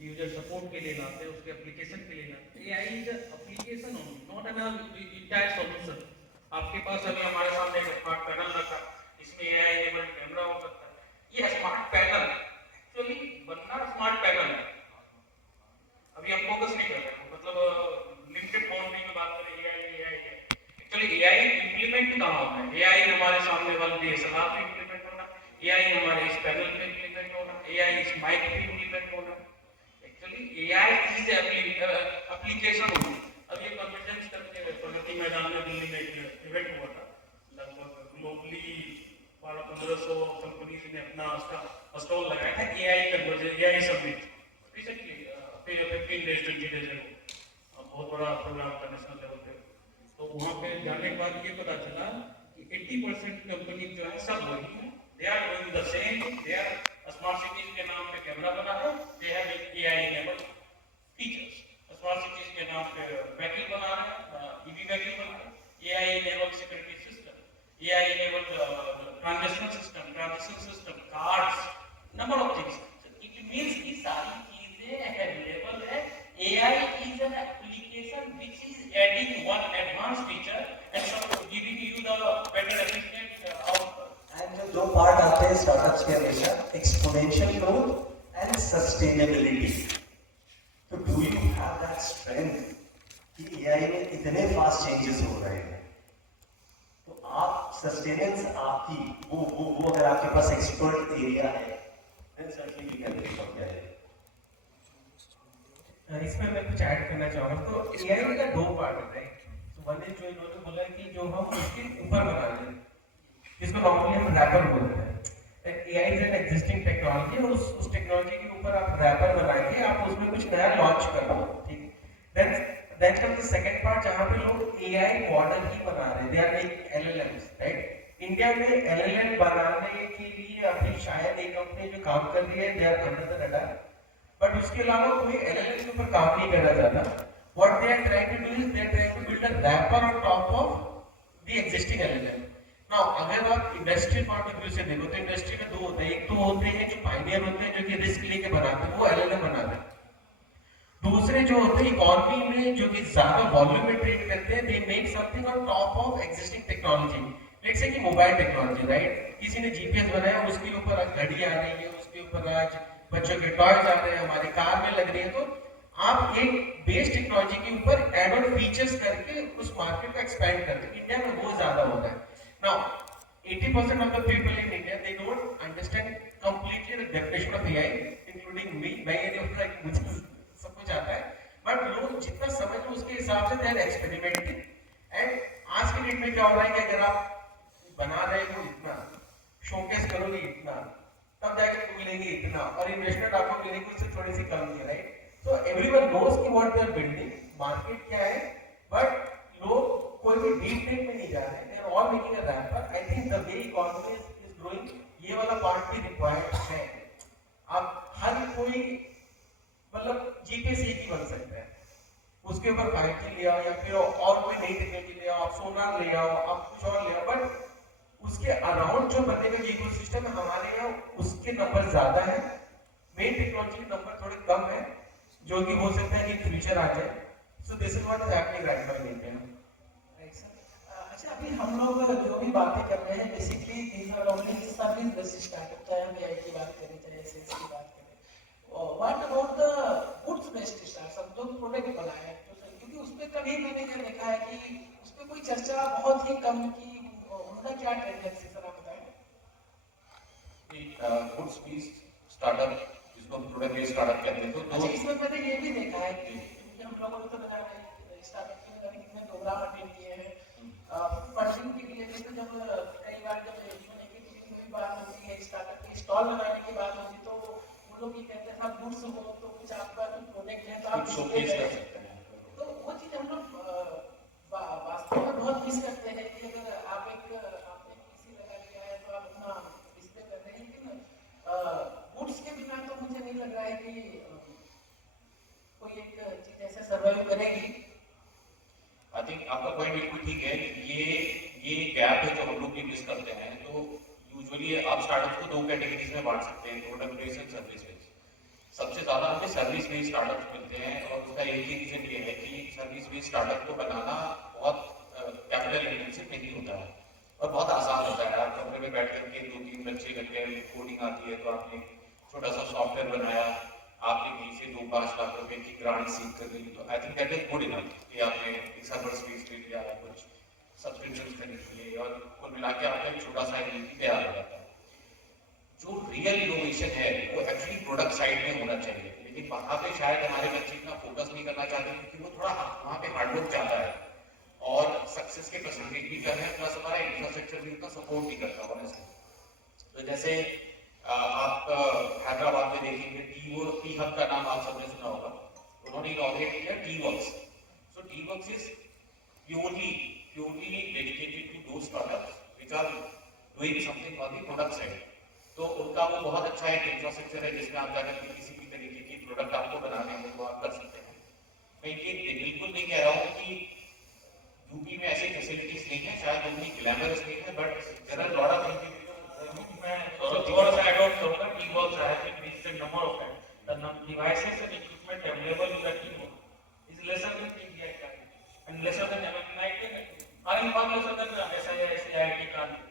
User support के लिए लाते हैं, उसके एप्लीकेशन के लिए लाते हैं। AI is application only, not an entire solution. आपके पास अभी हमारे सामने एक स्मार्ट पैनल रखा, इसमें एआई इनेबल्ड कैमरा हो सकता है। ये स्मार्ट पैनल एक्चुअली बनना स्मार्ट पैनल है, अभी हम फोकस नहीं कर रहे, मतलब लिमिटेड बाउंड्री में बात करें एआई एआई है। एक्चुअली एआई इंप्लीमेंट कहाँ होना है? एआई हमारे सामने वाले डीएसएलआर पे इंप्लीमेंट होना, एआई हमारे इस पैनल पे इंप्लीमेंट होना, एआई इस माइक पे इंप्लीमेंट होना। एक्चुअली एआई इज एप्लीकेशन होगी। अब ये कॉन्फिडेंस करके प्रगति मैदान में दिल्ली में एक इवेंट हुआ था, लगभग ग्लोबली 1200-1500 कंपनीज ने अपना स्टॉल लगाया था AI conversion AI summit recently 15 days 20 days ago. बहुत बड़ा प्रोग्राम था नेशनल लेवल पे। तो वहाँ पे जाने के बाद ये पता चला कि 80% कंपनी जो है सब वही है, they are doing the same, they are smart cities के नाम पे कैमरा बना है, they have AI enabled features. Smart cities के नाम पे व्हीकल बना रहे हैं, ईवी व्हीकल बना रहे हैं, AI enabled security system, AI enabled transaction system, cards, number of things. It means कि सारी चीजें अवेलेबल है। AI is an application which is adding one advanced feature and giving you the better efficient outcome. And जो part आते हैं startups के हमेशा exponential growth and sustainability. तो do you have that strength कि एआई में इतने फास्ट चेंजेस हो रहे हैं, तो आप सस्टेनेंस आपकी वो अगर आपके पास एक्सपर्ट एरिया है then certainly you can become there. इसमें मैं कुछ ऐड करना चाहूँगा। तो एआई का दो पार्ट है, राइट? तो वन इज जो इन्होंने बोला कि जो हम उसके ऊपर बना रहे हैं, जिसको नॉर्मली हम रैपर बोलते हैं। AI is an existing technology और उस टेक्नोलॉजी के ऊपर आप रैपर बनाएंगे, आप उसमें कुछ नया लॉन्च कर रहे हो, ठीक। Then comes the second part जहाँ पे लोग एआई मॉडल ही बना रहे हैं, they are like LLMs, right? India में एलएलएम बनाने के लिए अभी शायद एक कंपनी जो काम कर रही है, they are under the radar, but उसके अलावा कोई एलएलएम के ऊपर काम नहीं करना चाहता। What they are trying to do is they are trying to build a wrapper on top of the existing LLM. Now अगर आप इंडस्ट्री पॉइंट ऑफ व्यू से देखो तो इंडस्ट्री में दो होते हैं, एक तो होते हैं जो पायनियर होते हैं, जो कि रिस्क लेके बनाते हैं, वो एलएलएम बनाते हैं। दूसरे जो होते हैं इकोनॉमी में, जो कि ज्यादा वॉल्यूम में ट्रेड करते हैं, they make something on top of existing technology. Let's say कि मोबाइल टेक्नोलॉजी, राइट? किसी ने जीपीएस बनाया, उसके ऊपर आज घड़ी आ रही है, उसके ऊपर आज बच्चों के टॉयज आ रहे हैं, हमारे कार में लग रही है। तो आप एक बेस टेक्नोलॉजी के ऊपर एड ऑन फीचर्स करके उस मार्केट को एक्सपैंड करते हैं। इंडिया में वो ज्यादा होता है। Now 80% of the people in India, they don't understand completely the definition of AI, including me. मैं ये नहीं होता कि मुझे सब कुछ आता है, बट लोग जितना समझ लो उसके हिसाब से they are experimenting। एंड आज के डेट में क्या हो रहा है कि अगर आप बना रहे हो इतना, शोकेस करोगे इतना, तब जाके मिलेंगे इतना, और इन्वेस्टमेंट आपको मिलेगी उससे थोड़ी सी कम की, राइट? सो एवरीवन नोज कि what they are building, market क्या है, बट लोग कोई भी डीप टेक में नहीं जा रहे, they are all making a wrapper. I think the way economy is growing, ये वाला पार्ट भी रिक्वायर्ड है। आप हर कोई मतलब जीपीएस एक ही बन सकता है, उसके ऊपर 5G ले आओ या फिर और कोई नई टेक्नोलॉजी ले आओ, आप सोनार ले आओ, आप कुछ और ले आओ, बट उसके अराउंड जो बनेगा इकोसिस्टम है हमारे यहाँ, उसके नंबर ज्यादा है, मेन टेक्नोलॉजी के नंबर थोड़े कम है, जो कि हो सकता है कि फ्यूचर आ जाए। So this is what is happening right now in India. Right sir. अच्छा, अभी हम लोग जो भी बातें कर रहे हैं basically these are only service based startup, चाहे हम एआई की बात करें चाहे सेल्स की बात करें। What about the goods based startup जो प्रोडक्ट बनाए हैं, तो क्योंकि उस पर कभी मैंने ये देखा है कि उस पर कोई चर्चा बहुत ही कम की, उनका क्या ट्रेंड है सर आप बताएं? गुड्स बेस्ड स्टार्टअप, जिसको प्रोडक्ट बेस्ड स्टार्टअप कहते हैं। तो अच्छा, इसमें मैंने ये भी देखा है कि हम लोगों ने तो बताया स्टार्टअप के बारे में कितने प्रोग्राम अटेंड किए हैं फंडिंग के लिए। जैसे जब कई बार जब की बात होती है, स्टार्टअप के स्टॉल लगाने की बात होती, तो वो लोग ये कहते हैं गुड्स हो तो कुछ आपका प्रोडक्ट है तो आप शोकेस कर सकते हैं। तो वो चीज हम लोग वास्तव में बहुत मिस करते हैं कि अगर आपने पीसी लगा लिया है तो आप अपना डिस्प्ले कर रहे हैं, लेकिन गुड्स के बिना तो मुझे नहीं लग रहा है कि कोई एक चीज ऐसे सर्वाइव करेगी। आई थिंक आपका पॉइंट बिल्कुल ठीक है। ये गैप है जो हम लोग भी मिस करते हैं। तो यूजुअली आप स्टार्टअप को दो कैटेगरीज में बांट सकते हैं, product based and service based. सबसे ज्यादा हमें सर्विस बेस्ड स्टार्टअप्स मिलते हैं, और उसका एक ही रीजन ये है कि सर्विस बेस्ड स्टार्टअप को बनाना बहुत कैपिटल इंटेंसिव नहीं होता है और बहुत आसान होता है। आप कमरे में बैठ करके 2-3 बच्चे लग गए, कोडिंग आती है तो आपने छोटा सा सॉफ्टवेयर बनाया, आपने कहीं से 2-5 लाख रुपए की ग्रांट सीख कर ली, तो I think that is good enough कि आपने एक सर्वर स्पेस ले लिया, कुछ सब्सक्रिप्शन खरीद लिए, और कुल मिला के आपका एक छोटा सा एमवीपी तैयार हो जाता है। जो रियल इनोवेशन है वो एक्चुअली प्रोडक्ट साइड में होना चाहिए, लेकिन वहाँ पे शायद हमारे बच्चे इतना फोकस नहीं करना चाहते क्योंकि वो थोड़ा वहाँ पे हार्डवर्क चाहता है और सक्सेस के परसेंटेज भी कर रहे हैं, प्लस हमारा इंफ्रास्ट्रक्चर भी उतना सपोर्ट नहीं करता ऑनेस्टली। तो जैसे आप हैदराबाद में देखेंगे टी हब का नाम आप सबने सुना होगा, उन्होंने इनॉग्रेट किया T works. So T works is purely dedicated to those startups which are doing something on the product side. तो उनका वो बहुत अच्छा एक इंफ्रास्ट्रक्चर है जिसमें आप जाकर के किसी भी तरीके की प्रोडक्ट आपको बनाने हैं वो आप कर सकते हैं। मैं ये बिल्कुल नहीं कह रहा हूँ कि यूपी में ऐसी फैसिलिटीज नहीं है, शायद उतनी ग्लैमरस नहीं है, but there are lot of मैं थोड़ा सा ऐड ऑन करूंगा। T Works I think different number of the devices and equipment available in the T Work is lesser than India and lesser than MNIT and far lesser than SIS, IIT Kanpur.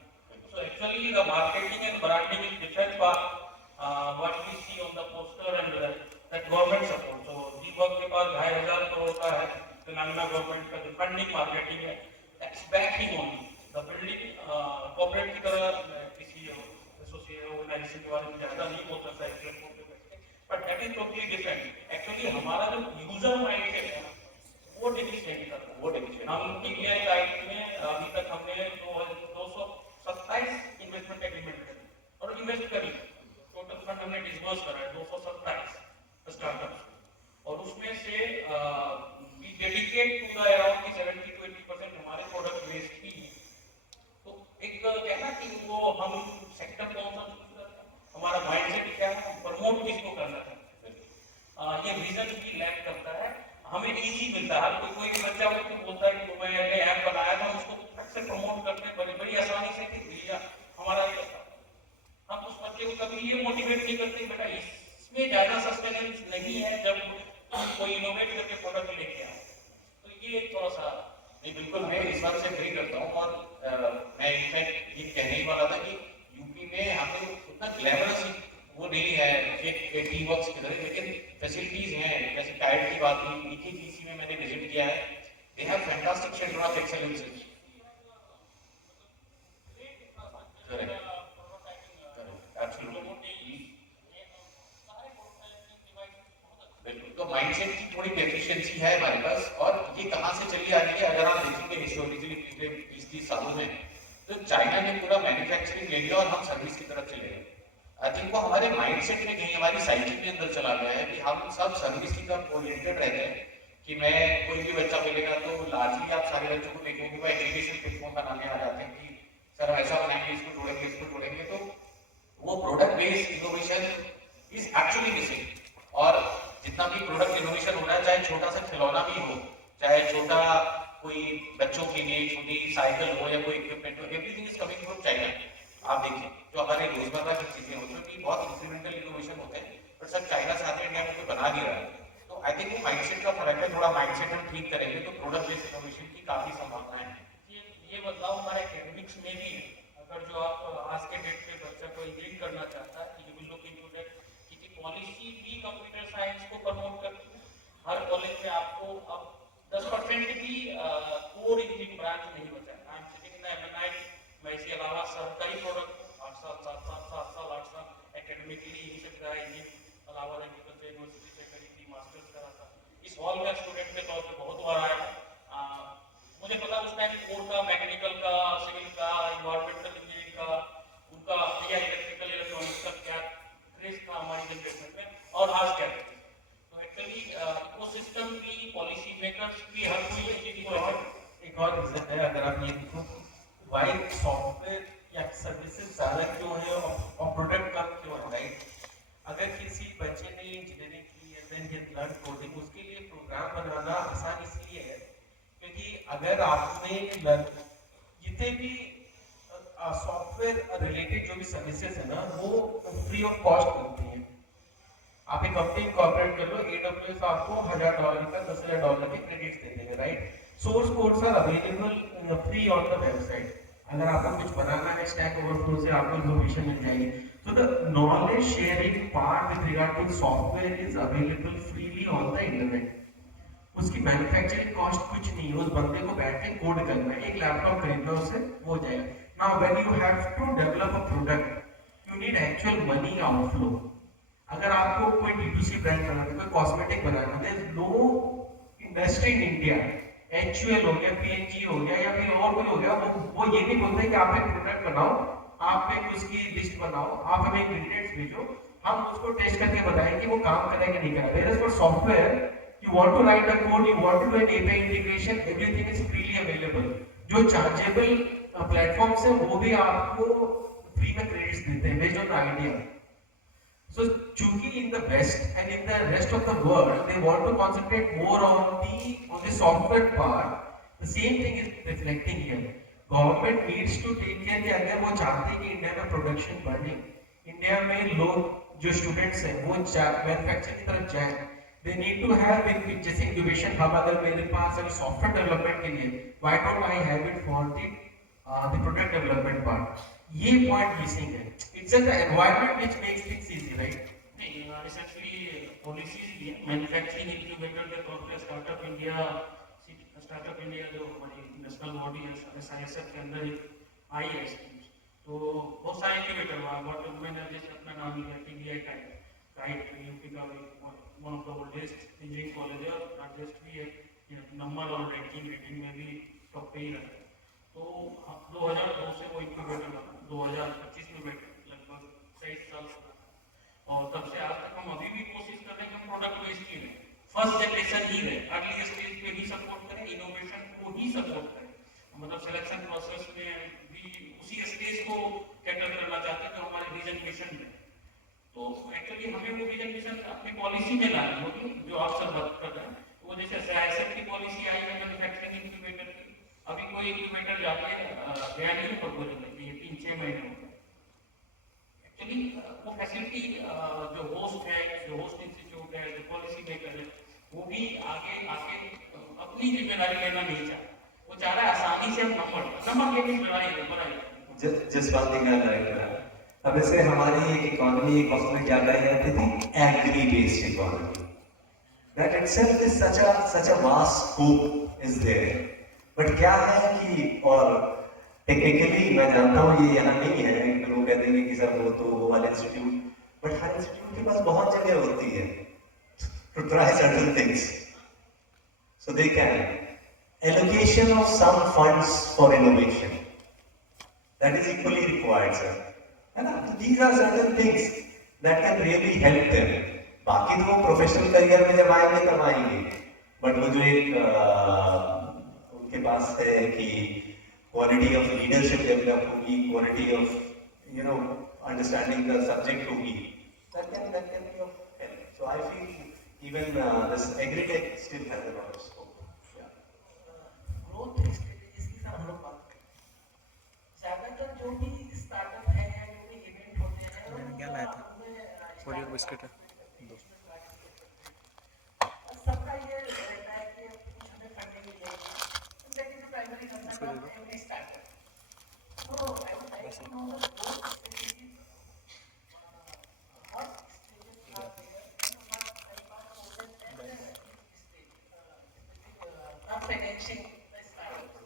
So actually the marketing and branding is different part what we see on the poster and that government support. So टीवर्क के पास 2,500 करोड़ का है Telangana government का जो funding marketing है, that's banking only the building. Corporate की तरह किसी association organisation के बारे में ज्यादा नहीं बोल सकता है, but that is totally different. Actually हमारा जो यूजर माइंडसेट है वो डिग्री चेंज करता है। वो डिग्री हम टीपीआई आईटी में अभी तक हमने 227 इन्वेस्टमेंट एग्रीमेंट करे और इन्वेस्ट करी, टोटल फंड हमने डिस्बर्स करा है 227 स्टार्टअप्स, और उसमें से we dedicate to the around 70 to 80% हमारे प्रोडक्ट बेस्ड ही है। तो एक कहना कि वो हम सेक्टर कौन सा चूज करते हैं, हमारा माइंडसेट क्या है, प्रमोट किसको करना है, ये विजन भी लैक करता है। हमें इजी मिलता है, कोई भी बच्चा वो बोलता है कि मैंने ऐप बनाया था, उसको फट से प्रमोट करते हैं बड़ी आसानी से कि भैया हमारा ये था। हम उस बच्चे को कभी ये मोटिवेट नहीं करते बेटा इसमें ज्यादा सस्टेनेंस नहीं है जब कोई इनोवेट करके प्रोडक्ट लेके आए। तो ये थोड़ा सा नहीं, बिल्कुल मैं इस बात से एग्री करता हूँ, और मैं इनफैक्ट ये कहने ही वाला था कि यूपी में हमें उतना ग्लैमरस वो नहीं है एक टीवर्क्स की तरह, लेकिन फैसिलिटीज हैं। जैसे टाइड की बात हुई, ईकेजीसी में मैंने विजिट किया है, they have fantastic centre of excellence. बिल्कुल, तो माइंडसेट की थोड़ी डेफिशिएंसी है हमारे पास, और ये कहाँ से चली आ रही है अगर आप देखेंगे हिस्टोरिकली पिछले 20-30 सालों में, तो चाइना ने पूरा मैन्युफैक्चरिंग ले लिया और हम सर्विस की तरफ चले गए। आई थिंक वो हमारे माइंडसेट में कहीं हमारी साइकिल के अंदर चला गया है कि हम सब सर्विस की तरफ ओरिएंटेड रहते हैं। कि मैं कोई भी बच्चा मिलेगा तो लार्जली आप सारे बच्चों को देखोगे वो एग्रीगेशन प्लेटफॉर्म बनाने आ जाते हैं कि सर ऐसा बनाएंगे, इसको जोड़ेंगे, तो वो product based innovation is actually missing. और जितना भी प्रोडक्ट इनोवेशन हो रहा है, चाहे छोटा सा खिलौना भी हो, चाहे छोटा कोई बच्चों के लिए छोटी साइकिल हो या कोई इक्विपमेंट हो, everything is coming from China. आप देखिए जो हमारे रोजमर्रा की चीजें होती हैं कि बहुत इंक्रीमेंटल इनोवेशन होते हैं, पर सब चाइना से आते इंडिया में कोई बना नहीं रहा है। तो आई थिंक वो माइंडसेट का फर्क है, थोड़ा माइंडसेट हम ठीक करेंगे तो प्रोडक्ट बेस्ड इनोवेशन की काफी संभावनाएं हैं। ये बदलाव हमारे एकेडमिक्स में भी है। अगर जो आप आज के डेट पे बच्चा को इंजीनियर करना चाहता है, you will look into that, क्योंकि पॉलिसी भी कंप्यूटर साइंस को प्रमोट करती है। हर कॉलेज में आपको अब 10% भी कोर इंजीनियरिंग ब्रांच नहीं बचा है। I am sitting in the MNIT, मैं इसके अलावा सरकारी प्रोडक्ट 8 साल 7 साल 8 साल एकेडमिकली यहीं से रहा, इंजीनियरिंग अलावा एग्रीकल्चर यूनिवर्सिटी से करी थी, मास्टर्स करा था। इस हॉल का स्टूडेंट के तौर पे बहुत बार आया। मुझे पता उस टाइम कोर का, मैकेनिकल का, सिविल का, इन्वायरमेंटल इंजीनियरिंग का, उनका या इलेक्ट्रिकल इलेक्ट्रॉनिक्स का क्या क्रेज था हमारी जनरेशन में, और आज क्या है। तो एक्चुअली इकोसिस्टम की पॉलिसी मेकर्स भी हर कोई एक और रीजन है, अगर आप ये देखो वाई सॉफ्टवेयर या सर्विसेज ज्यादा क्यों है और प्रोडक्ट कम क्यों है, राइट? अगर किसी बच्चे ने इंजीनियरिंग की है, देन ही लर्न कोडिंग, उसके लिए प्रोग्राम बनाना आसान इसलिए है क्योंकि अगर आपने जितने भी सॉफ्टवेयर रिलेटेड जो भी सर्विसेज है ना, वो फ्री ऑफ कॉस्ट मिलती हैं। आप एक कंपनी इनकॉर्पोरेट कर लो, AWS आपको $1000 का $10,000 के क्रेडिट्स दे देगा, right? Source codes are available free on the website. अगर आपको कुछ बनाना है स्टैक ओवरफ्लो से, आपको इन्फॉर्मेशन मिल जाएगी। So the knowledge sharing part with regard to software is available freely on the internet. उसकी मैन्युफैक्चरिंग कॉस्ट कुछ नहीं है, उस बंदे को बैठ के कोड करना है, एक लैपटॉप खरीदना उससे वो हो जाएगा। Now when you have to develop a product, you need actual money outflow. अगर आपको कोई D2C ब्रांड बनाना है, कोई कॉस्मेटिक बनाना है, there is no industry in India, HUL हो गया, P&G हो गया या फिर और कोई हो गया, वो ये नहीं बोलते कि आप एक प्रोडक्ट बनाओ, आप एक उसकी लिस्ट बनाओ, आप हमें इंग्रेडिएंट्स भेजो, हम उसको टेस्ट करके बताएं कि वो काम कर रहा है कि नहीं कर रहा है। Whereas for software, you want to write a code, you want to do an API integration, everything is freely available. जो चार्जेबल प्लेटफॉर्म्स है वो भी आपको फ्री में क्रेडिट्स देते हैं based on idea. So chunki in the West and in the rest of the world, they want to concentrate more on the software part. The same thing is reflecting here. Government needs to take care कि अगर वो चाहते हैं कि India में production बढ़े, India में लोग जो स्टूडेंट्स हैं वो मैन्युफैक्चरिंग की तरफ जाएं, they need to have एक जैसे इंक्यूबेशन हब अगर मेरे पास अभी सॉफ्टवेयर डेवलपमेंट के लिए, why don't I have it for the product development part? ये पॉइंट मिसिंग है। It's an environment which makes things easy, right? नहीं, essentially policies भी है, मैन्युफैक्चरिंग इंक्यूबेटर के तौर पे स्टार्टअप इंडिया जो हमारी नेशनल बॉडी है SISF के अंदर एक आई है स्कीम्स, तो बहुत सारे इंक्यूबेटर हुआ, बट मैंने जैसे अपना नाम लिया TBI काइट यूपी का one of the oldest engineering college है और लार्जेस्ट भी है, नंबर और रेटिंग में भी टॉप पे ही रहा है। तो 2002 से वो इंक्यूबेटर 2025 में बैठे, लगभग 23 साल हो गए और तब से आज तक हम अभी भी कोशिश कर रहे हैं कि हम प्रोडक्ट बेस्ड ही रहे, फर्स्ट जनरेशन ही रहे, अर्ली स्टेज पे ही सपोर्ट करें, इनोवेशन को ही सपोर्ट करें। मतलब सिलेक्शन प्रोसेस में भी उसी स्टेज को कैटर करना चाहते हैं जो हमारे विजन मिशन में। तो एक्चुअली हमें वो विजन मिशन अपनी पॉलिसी में लानी होगी जो आप सब बात कर रहे हैं। वो जैसे SISF की पॉलिसी आई है मैन्युफैक्चरिंग इंक्यूबेटर की, अभी कोई इंक्यूबेटर जाके गया नहीं प्रपोजल में, ये 3-6 महीने हो गए। एक्चुअली वो फैसिलिटी जो होस्ट इंस्टीट्यूट है, जो पॉलिसी मेकर है, वो भी आगे अपनी जिम्मेदारी लेना नहीं चाहता, वो चाह रहा है आसानी से हम नंबर लेके जिम्मेदारी बनाए। जिस बात की मैं करें अब ऐसे हमारी एक इकोनॉमी एक वक्त में क्या कही जाती थी, agri based economy, that itself is such a vast scope is there. But क्या है कि और टेक्निकली मैं जानता हूँ ये यहाँ नहीं है, लोग कहते हैं कि सर वो तो वो वाले इंस्टीट्यूट, बट हर इंस्टीट्यूट के पास बहुत जगह होती है to try certain things, so they can allocation of some funds for innovation that is equally required sir, है ना? These are certain things that can really help them. बाकी तो वो प्रोफेशनल करियर में जब आएंगे तब आएंगे, बट वो जो एक उनके पास है कि क्वालिटी ऑफ लीडरशिप डेवलप होगी, quality of understanding the subject होगी, that can be of help. So I feel even this agri-tech still has a lot of scope. Yeah. Growth strategies की सर हम लोग बात करें, ज्यादातर जो भी स्टार्टअप है या जो भी इवेंट होते हैं क्या लाया था? ओरियो बिस्किट है। सबका ये रहता है कि कुछ हमें फंडिंग मिलेगी, that is the primary concern of every startup. So I would like to know the growth strategies, what stages are there and what type of project and stage financing the startup.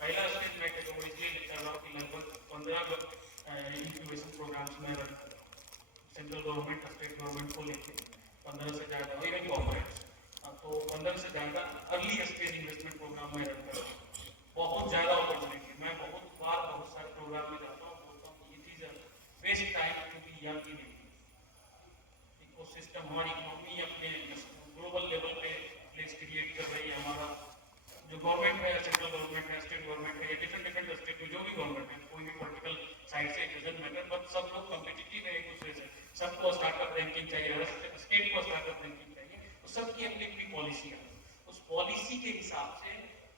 पहला stage मैं इसलिए चल रहा हूँ कि लगभग 15 incubation programmes में run कर रहा हूँ, सेंट्रल गवर्नमेंट स्टेट गवर्नमेंट को लेके 15 से ज़्यादा, इवन कॉर्पोरेट्स, तो 15 से ज़्यादा अर्ली स्टेज इन्वेस्टमेंट प्रोग्राम में रन कर रहा हूँ। बहुत ज़्यादा अपॉर्चुनिटी, मैं बहुत सारे प्रोग्राम में जाता हूँ, बोलता हूँ कि it is best time to be young in ecosystem. हमारी इकोनॉमी अपने ग्लोबल लेवल पे प्लेस क्रिएट कर रही है, हमारा जो गवर्नमेंट है, सेंट्रल गवर्नमेंट है, स्टेट गवर्नमेंट है, डिफरेंट स्टेट में जो भी गवर्नमेंट है, कोई भी पॉलिटिकल साइड से डजंट मैटर, बट सब लोग कॉम्पिटिटिव है एक दूसरे से, सबको स्टार्टअप रैंकिंग रैंकिंग चाहिए, तो सबकी अपनी अपनी पॉलिसी है। उस पॉलिसी के हिसाब से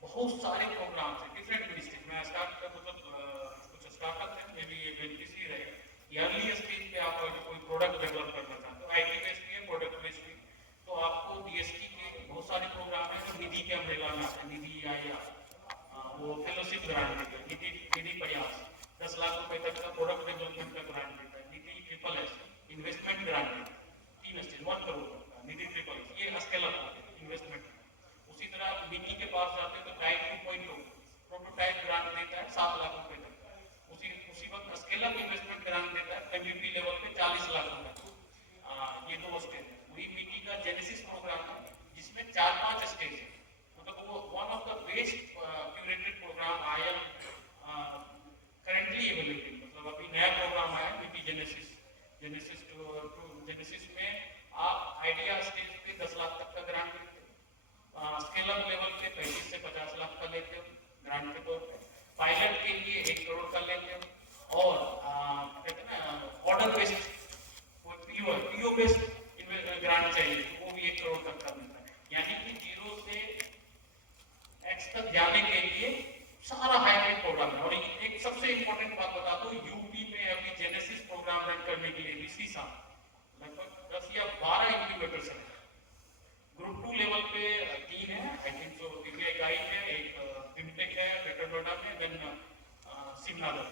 बहुत सारे प्रोग्राम है डिफरेंट डिस्ट्रिक्ट में स्टार्ट कुछ स्टार्टअप है, मे बी ये बेनिफिशियरी रहेगा। अर्ली स्टेज पे आप अगर कोई प्रोडक्ट डेवलप करना चाहते हो, IT बेस्ड भी है, प्रोडक्ट बेस्ड भी, तो आपको DST के बहुत सारे प्रोग्राम है जो निधि के अम्ब्रेला में आते हैं। निधि IR वो फेलोशिप ग्रांट देते हैं, निधि प्रयास 10 लाख रुपए तक का प्रोडक्ट डेवलपमेंट का ग्रांट देता है। निधि SSS इन्वेस्टमेंट ग्रांट देता है 3 स्टेज 1 करोड़ तक का। निधि SSS ये स्केल अप इन्वेस्टमेंट। उसी तरह आप निधि के पास जाते हैं तो टाइप 2.0 प्रोटोटाइप ग्रांट देता है 7 लाख रुपए तक का। उसी वक्त स्केल अप इन्वेस्टमेंट ग्रांट देता है MVP लेवल पे 40 लाख रुपए। ये 2 स्टेज है। वही मिट्टी का जेनेसिस प्रोग्राम है जिसमें 4-5 स्टेज है। मतलब वो one of the best curated program I am currently available. मतलब अभी नया प्रोग्राम आया मिट्टी जेनेसिस जेनेसिस में आप आइडिया स्टेज पे 10 लाख तक का ग्रांट देते हो, स्केल अप लेवल पे 35 से 50 लाख का लेते हो ग्रांट के तौर पे, पायलट के लिए 1 करोड़ का लेते हो, और कहते हैं ना order based PO based grant चाहिए तो वो भी 1 करोड़ तक का मिलता है। यानी कि 0 से X तक जाने के लिए सारा हाईब्रिड प्रोग्राम है। और एक सबसे इंपॉर्टेंट बात बता दूं, यूपी में अभी जेनेसिस प्रोग्राम रन करने के लिए इसी साल लगभग 10 या 12 इंक्यूबेटर्स हैं। ग्रुप 2 लेवल पे 3 है, आई थिंक सो। एक आई है, एक फिनटेक है ग्रेटर नोएडा में, देन सिमनगर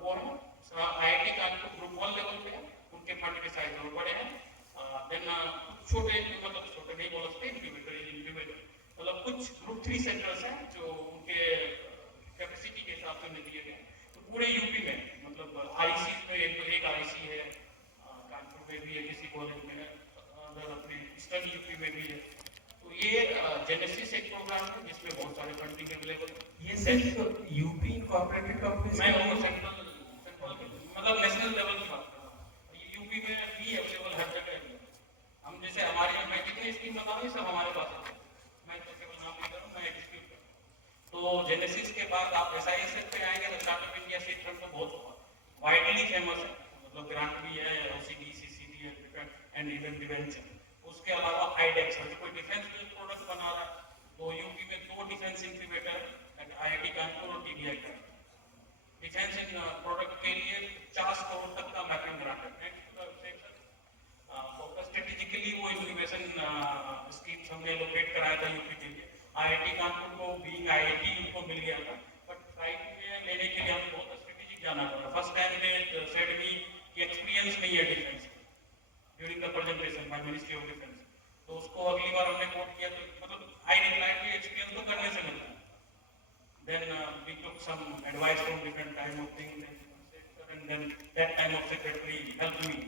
वो है। IIT कानपुर ग्रुप 1 लेवल पे है, उनके फंड के साइज और बड़े हैं। देन छोटे, मतलब छोटे नहीं बोल सकते, इंक्यूबेटर मतलब कुछ ग्रुप 3 सेंटर्स हैं जो उनके कैपेसिटी के हिसाब से दिए गए। तो पूरे यूपी में मतलब IC में एक IC है, कानपुर में भी है, किसी कॉलेज में है, अपने ईस्टर्न यूपी में भी है। तो ये जेनेसिस एक प्रोग्राम है जिसमें बहुत सारे फंडिंग अवेलेबल है। ये सिर्फ यूपी इनकॉर्पोरेटेड कंपनीज मैं वो सेंट्रल मतलब नेशनल लेवल की बात कर रहा हूँ। ये यूपी में भी अवेलेबल हर जगह है। हम जैसे हमारे यहाँ मैं कितनी स्कीम बता रहा हूँ, सब हमारे पास है। मैं तो केवल नाम नहीं कर रहा हूँ, मैं एग्जीक्यूट कर रहा हूँ। तो जेनेसिस के बाद आप SISF पे आएंगे तो स्टार्टअप इंडिया से फ्रंट तो बहुत वाइडली फेमस है। मतलब ग्रांट भी है, OCD CCD and even debenture. उसके अलावा हाइडेक्स जो कोई डिफेंस प्रोडक्ट बना रहा है, तो यूपी में 2 डिफेंस इंक्यूबेटर IIT कानपुर और TDI का। डिफेंस इन प्रोडक्ट के लिए 50 करोड़ तक का मैपिंग ग्रांट है। स्ट्रेटेजिकली वो इनोवेशन स्कीम्स हमने एलोकेट कराया था यूपी के लिए। IIT कानपुर को बीइंग IIT उनको मिल गया था, बट राइट में लेने के लिए हमें बहुत स्ट्रेटेजिक जाना पड़ा। फर्स्ट टाइम दे सेड मी कि एक्सपीरियंस नहीं है defence during the presentation by ministry of defence. तो उसको अगली बार हमने कोट किया, तो मतलब आई रिप्लाइड कि एक्सपीरियंस तो करने से मिलता है। Then we took some advice from different time of things and then that time of secretary helped me.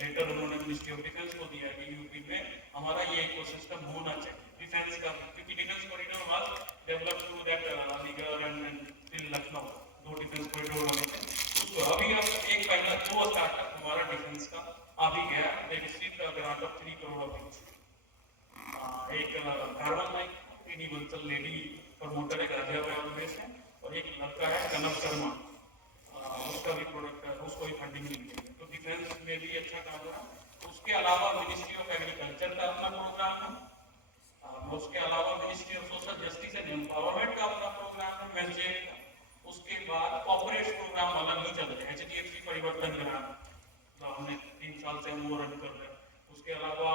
Letter उन्होंने मिनिस्ट्री ऑफ डिफेंस को दिया कि यूपी में हमारा ये इकोसिस्टम होना चाहिए डिफेंस का, क्योंकि defence corridor was develop through that Aligarh and till Lucknow 2 defence corridor होने थे। उसको अभी हम एक पहला 2 स्टार्टअप हमारा डिफेंस का आ भी गया। They received a grant of 3 crore rupees. एक carbon like TD Bansal lady promoter एक गाजियाबाद में है, और एक लड़का है कनक शर्मा, उसका भी प्रोडक्ट है, उसको भी फंडिंग मिलती है। तो डिफेंस में भी अच्छा काम हो रहा है। उसके अलावा मिनिस्ट्री ऑफ एग्रीकल्चर का अपना प्रोग्राम है, उसके अलावा ministry of social justice and empowerment का अपना प्रोग्राम है, मैनेजमेंट का। उसके बाद कॉर्पोरेट प्रोग्राम अलग ही चल रहे हैं। HDFC परिवर्तन ग्राम तो हमने 3 साल से हम वो रन कर रहे हैं। उसके अलावा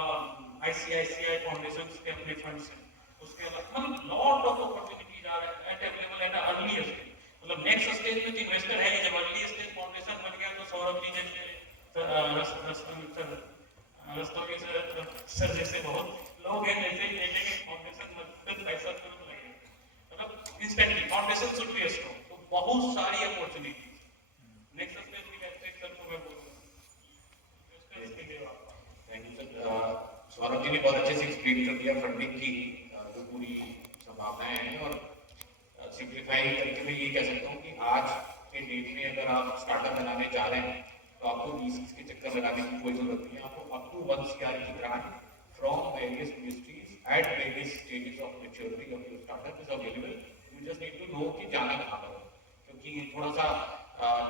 ICICI फाउंडेशन के अपने फंड्स हैं। उसके अलावा मतलब lot of opportunities are available at early stage. मतलब नेक्स्ट स्टेज में तो इन्वेस्टर है ही, जब अर्ली स्टेज फाउंडेशन बन गया तो सौरभ जी जैसे रस्तोगी सर जैसे बहुत लोग हैं, जैसे ही देखेंगे फाउंडेशन मतलब पैसा तुरंत लगेगा, मतलब instantly foundation should be strong. तो बहुत सारी अपॉर्चुनिटीज नेक्स्ट स्टेज में कैसे सर को मैं बोलूंगा। Thank you sir. Saurabh ji ने बहुत अच्छे से एक्सप्लेन कर दिया फंडिंग की जो पूरी संभावनाएं हैं, और सिंप्लीफाई करके मैं ये कह सकता हूँ कि आज के डेट में अगर आप स्टार्टअप बनाने जा रहे हैं तो आपको VCs के चक्कर लगाने की कोई जरूरत नहीं है। आपको अप टू 1 CR की grant from various ministries at various stages of maturity of your startup is available. You just need to know कि जाना कहाँ पर है, क्योंकि थोड़ा सा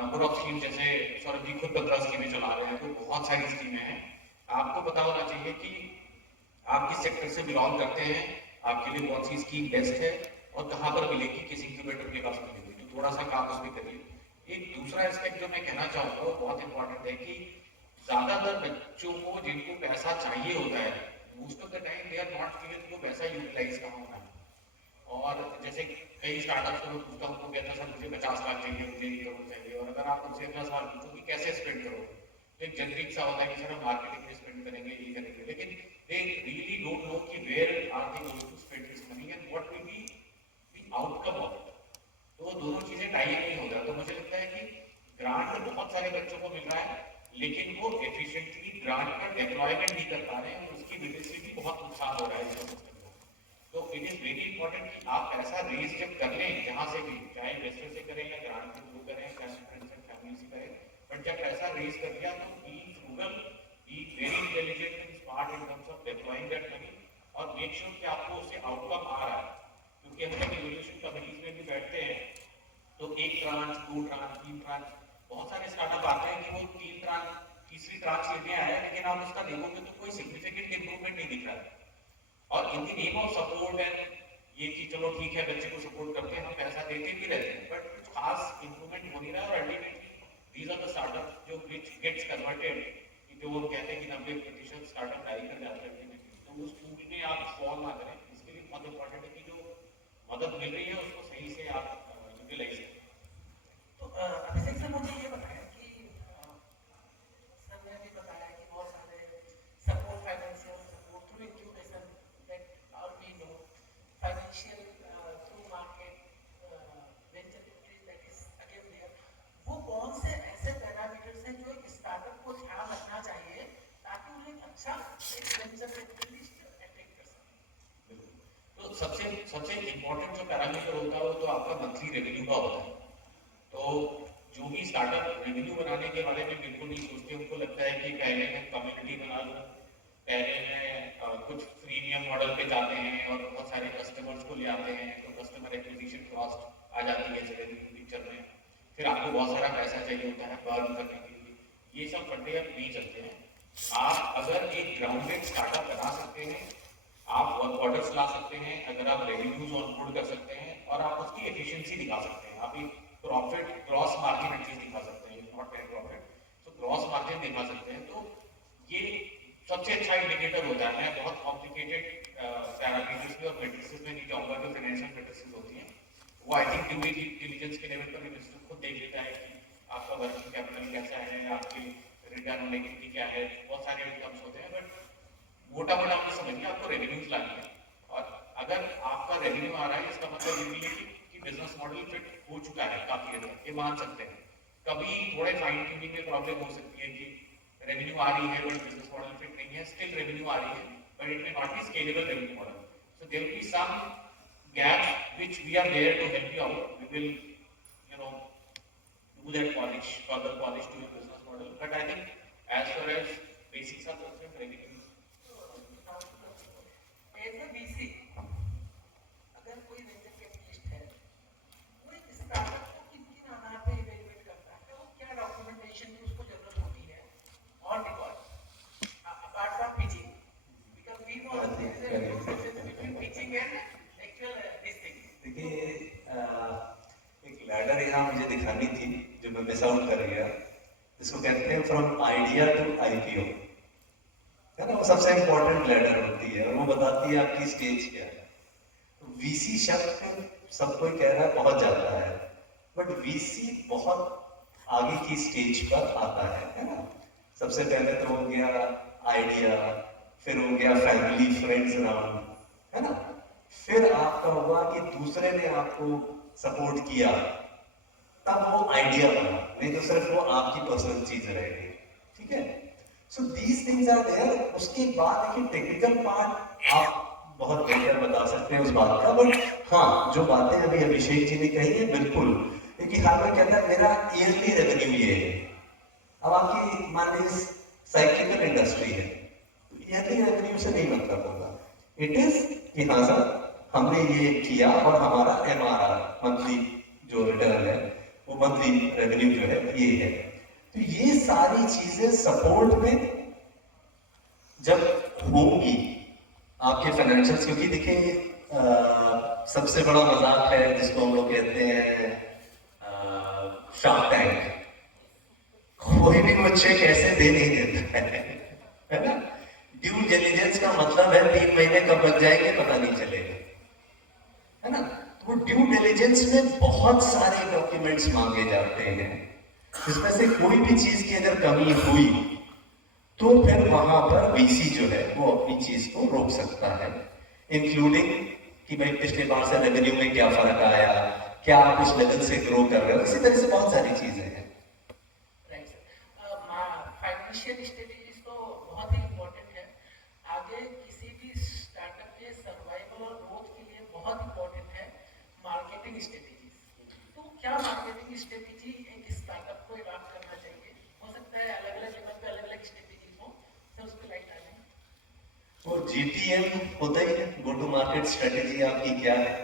नंबर ऑफ स्कीम, जैसे सौरभ जी खुद 15 स्कीमें चला रहे हैं, तो बहुत सारी स्कीमें हैं। आपको पता होना चाहिए कि आप किस सेक्टर से बिलोंग करते हैं, आपके लिए कौन सी स्कीम बेस्ट है और कहाँ पर मिलेगी, किस इंक्यूबेटर के पास मिलेगी, तो थोड़ा सा काम उसमें करिए। एक दूसरा एस्पेक्ट जो मैं कहना चाहूँगा वो बहुत इंपॉर्टेंट है कि ज्यादातर बच्चों को जिनको पैसा चाहिए होता है, most of the time they are not clear कि वो पैसा यूटिलाइज कहाँ होना है। और जैसे कई स्टार्टअप्स में पूछता हूँ, कहता है सर मुझे 50 लाख चाहिए, मुझे 1 करोड़ चाहिए, और अगर आप उनसे अगला सवाल पूछो कि कैसे स्पेंड करोगे, तो एक जनरिक सा होता है कि सर हम मार्केटिंग में स्पेंड करेंगे, ये करेंगे, लेकिन दे रियली डोंट नो कि where are they going to spend this money and what will be the outcome of it. तो वो दोनों चीजें टाई नहीं होता। तो मुझे लगता है कि ग्रांट बहुत सारे बच्चों को मिल रहा है, लेकिन वो एफिशिएंटली ग्रांट का डिप्लॉयमेंट नहीं कर पा रहे हैं, और उसकी वजह से भी बहुत नुकसान हो रहा है इस सिस्टम को। तो इट इज वेरी इंपॉर्टेंट कि आप पैसा रेज जब कर लें जहां से भी, चाहे इन्वेस्टर से करें या ग्रांट के थ्रू करें, फ्रेंड्स एंड फैमिली से करें, बट जब पैसा रेज कर दिया तो be frugal, be very intelligent and smart in terms of deploying that money, और मेक श्योर कि आपको उससे आउटकम आ रहा है। क्योंकि हम जब इवोल्यूशन कमिटीज में भी बैठते हैं तो 1 ट्रांच, 2 ट्रांच, 3 ट्रांच, बहुत सारे स्टार्टअप आते हैं कि वो 3 ट्रांच, तीसरी ट्रांच लेने आया है, लेकिन आप उसका देखोगे तो कोई सिग्निफिकेंट इंप्रूवमेंट नहीं दिख रहा है। और in the name of support and ये कि चलो ठीक है बच्चे को सपोर्ट करते हैं, हम पैसा देते भी रहते हैं, बट कुछ खास इंप्रूवमेंट हो नहीं रहा है। और ultimately these are the startup जो विच गेट्स कन्वर्टेड, जो वो कहते हैं कि 90% स्टार्टअप डाई कर जाते हैं, तो उस फूड में आप फॉल ना करें। इसके लिए बहुत इंपॉर्टेंट है कि जो मदद मिल रही है उसको सही से आप यूटिलाइज करें। तो अभिषेक सर मुझे ये बताया कि सर ने भी बताया कि बहुत सारे support, financial support through incubation that और we know financial through market venture capital that is again there. वो कौन से ऐसे पैरामीटर्स हैं जो एक स्टार्टअप को ध्यान रखना चाहिए ताकि उन्हें अच्छा एक वेंचर कैपिटलिस्ट अट्रैक्ट कर सके? तो सबसे इंपॉर्टेंट जो पैरामीटर होता है वो तो आपका मंथली रेवेन्यू का होता है। तो जो भी स्टार्टअप रेवेन्यू बनाने के बारे में बिल्कुल नहीं सोचते, उनको लगता है कि पहले मैं कम्युनिटी बना लूँ, पहले मैं कुछ फ्रीमियम मॉडल पे जाते हैं और बहुत सारे कस्टमर्स को ले आते हैं, तो कस्टमर एक्विजिशन कॉस्ट आ जाती है रेवेन्यू पिक्चर में, फिर आपको बहुत सारा पैसा चाहिए होता है बर्न करने के लिए। ये सब फंडे अब नहीं चलते हैं। आप अगर एक ग्राउंडेड स्टार्टअप बना सकते हैं, आप वर्क ऑर्डर्स ला सकते हैं, अगर आप रेवेन्यूज ऑनबोर्ड कर सकते हैं और आप उसकी एफिशिएंसी दिखा सकते हैं, आप एक प्रॉफिट ग्रॉस मार्जिन एटलीस्ट दिखा सकते हैं, नॉट नेट प्रॉफिट, तो ग्रॉस मार्जिन दिखा सकते हैं, तो ये सबसे अच्छा इंडिकेटर होता है। मैं बहुत कॉम्प्लिकेटेड पैरामीटर्स में और मैट्रिसेस में नहीं जाऊंगा, जो फाइनेंशियल मैट्रिसेस होती हैं वो आई थिंक ड्यू डिलिजेंस के लेवल पर इन्वेस्टर खुद देख लेता है कि आपका वर्किंग कैपिटल कैसा है, आपके रिटर्न ऑन इक्विटी क्या है, बहुत सारे इनकम्स होते हैं, बट मोटा मोटा आपको समझिए आपको रेवेन्यूज लानी है। और अगर आपका रेवेन्यू आ रहा है इसका मतलब ये नहीं है कि बिजनेस मॉडल फिट हो चुका है काफी हद तक, ये मान सकते हैं। कभी थोड़े फाइन ट्यूनिंग में प्रॉब्लम हो सकती है कि रेवेन्यू आ रही है बट बिजनेस मॉडल फिट नहीं है, स्टिल रेवेन्यू आ रही है but it may not be scalable revenue model, so there will be some gaps which we are there to help you out. We will, do that polish, further polish to your business model. But I think as far as basics are concerned, revenue. As a VC, अगर कोई venture capitalist है, वो एक startup को किन आधार पे evaluate करता है, वो क्या डॉक्यूमेंटेशन की उसको जरूरत होती है on record, apart from pitching, because we know there is a huge difference between pitching and actual this thing. देखिए एक लैडर यहाँ मुझे दिखानी थी जो मैं मिस आउट कर गया, जिसको कहते हैं फ्रॉम आइडिया टू आईपीओ, है ना, वो सबसे इंपॉर्टेंट लैडर होती है और वो बताती है आपकी स्टेज क्या है। तो वीसी शब्द सब कोई कह रहा है पहुंच जाता है, बट वीसी बहुत आगे की स्टेज पर आता है ना। सबसे पहले तो हो गया आइडिया, फिर हो गया फैमिली फ्रेंड्स राउंड, है ना, फिर आपका हुआ कि दूसरे ने आपको सपोर्ट किया, तब वो आइडिया बना, नहीं तो सिर्फ वो आपकी पर्सनल चीज रहेगी, ठीक है। So these things are there. उसके बाद देखिए टेक्निकल पार्ट आप बहुत बेहतर बता सकते हैं उस बात का, बट हाँ जो बातें अभी अभिषेक जी ने कही है बिल्कुल, क्योंकि हर कोई कहता है मेरा ईयरली रेवेन्यू ये है। अब आपकी मान लीजिए साइक्लिकल इंडस्ट्री है, तो ईयरली रेवेन्यू से नहीं मतलब होगा, इट इज कि हाँ सर हमने ये किया और हमारा MRR मंथली जो रिटर्न है वो मंथली रेवेन्यू जो है ये है। तो ये सारी चीजें सपोर्ट में जब होंगी आपके फाइनेंशियल्स, क्योंकि देखिए सबसे बड़ा मजाक है जिसको हम लोग कहते हैं शार्क टैंक। कोई भी वो चेक ऐसे दे नहीं देता है ना। ड्यू डिलिजेंस का मतलब है 3 महीने कब लग जाएंगे पता नहीं चलेगा, है ना। तो ड्यू डिलिजेंस में बहुत सारे डॉक्यूमेंट्स मांगे जाते हैं, इसमें से कोई भी चीज की अगर कमी हुई तो फिर वहां पर वीसी जो है वो अपनी चीज को रोक सकता है, इंक्लूडिंग कि भाई पिछले बार से रेवेन्यू में क्या फर्क आया, क्या आप उस लेवल से ग्रो कर रहे हो, इसी तरह से बहुत सारी चीजें हैं। राइट सर, फाइनेंशियल स्ट्रेटेजीज तो बहुत ही इम्पोर्टेंट है। आगे किसी भी स्टार्टअप के सर्वाइवल और ग्रोथ के लिए बहुत इम्पोर्टेंट है मार्केटिंग स्ट्रेटेजीज। तो क्या मार्केटिंग स्ट्रेटेजी एक स्टार्टअप को अडॉप्ट करना चाहिए? हो सकता है अलग अलग लेवल पे अलग अलग स्ट्रेटेजीज हो, सर उस पर लाइट डालें। वो जीटीएम होता ही है, गो टू मार्केट स्ट्रेटेजी आपकी क्या है,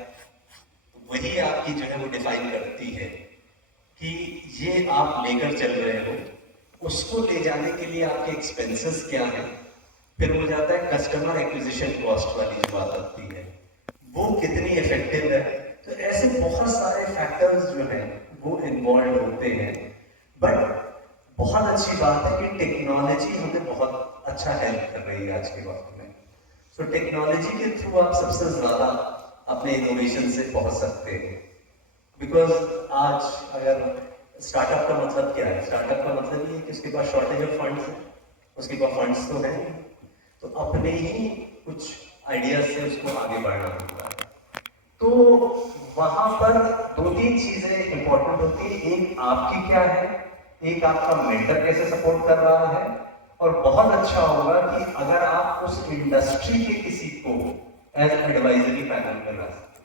वही आपकी जो है वो डिफाइन करती है कि ये आप लेकर चल रहे हो, उसको ले जाने के लिए आपके एक्सपेंसेस क्या है। फिर हो जाता है कस्टमर एक्विजिशन कॉस्ट वाली जो बात आती है, वो कितनी इफेक्टिव है। तो ऐसे बहुत सारे फैक्टर्स जो हैं वो इन्वॉल्व होते हैं। बट बहुत अच्छी बात है कि टेक्नोलॉजी हमें बहुत अच्छा हेल्प कर रही है आज के वक्त में। सो टेक्नोलॉजी के थ्रू आप सबसे ज्यादा अपने इनोवेशन से पहुंच सकते हैं। बिकॉज आज अगर स्टार्टअप का मतलब क्या है, स्टार्टअप का मतलब ये है कि उसके पास शॉर्टेज ऑफ फंड्स है, उसके पास फंड्स तो है नहीं, तो अपने ही कुछ आइडियाज से उसको आगे बढ़ना होता है। तो वहां पर 2-3 चीजें इंपॉर्टेंट होती है, एक आपकी क्या है, एक आपका मेंटर कैसे सपोर्ट कर रहा है, और बहुत अच्छा होगा कि अगर आप उस इंडस्ट्री के किसी को एज एडवाइजरी पैनल में ला सकते,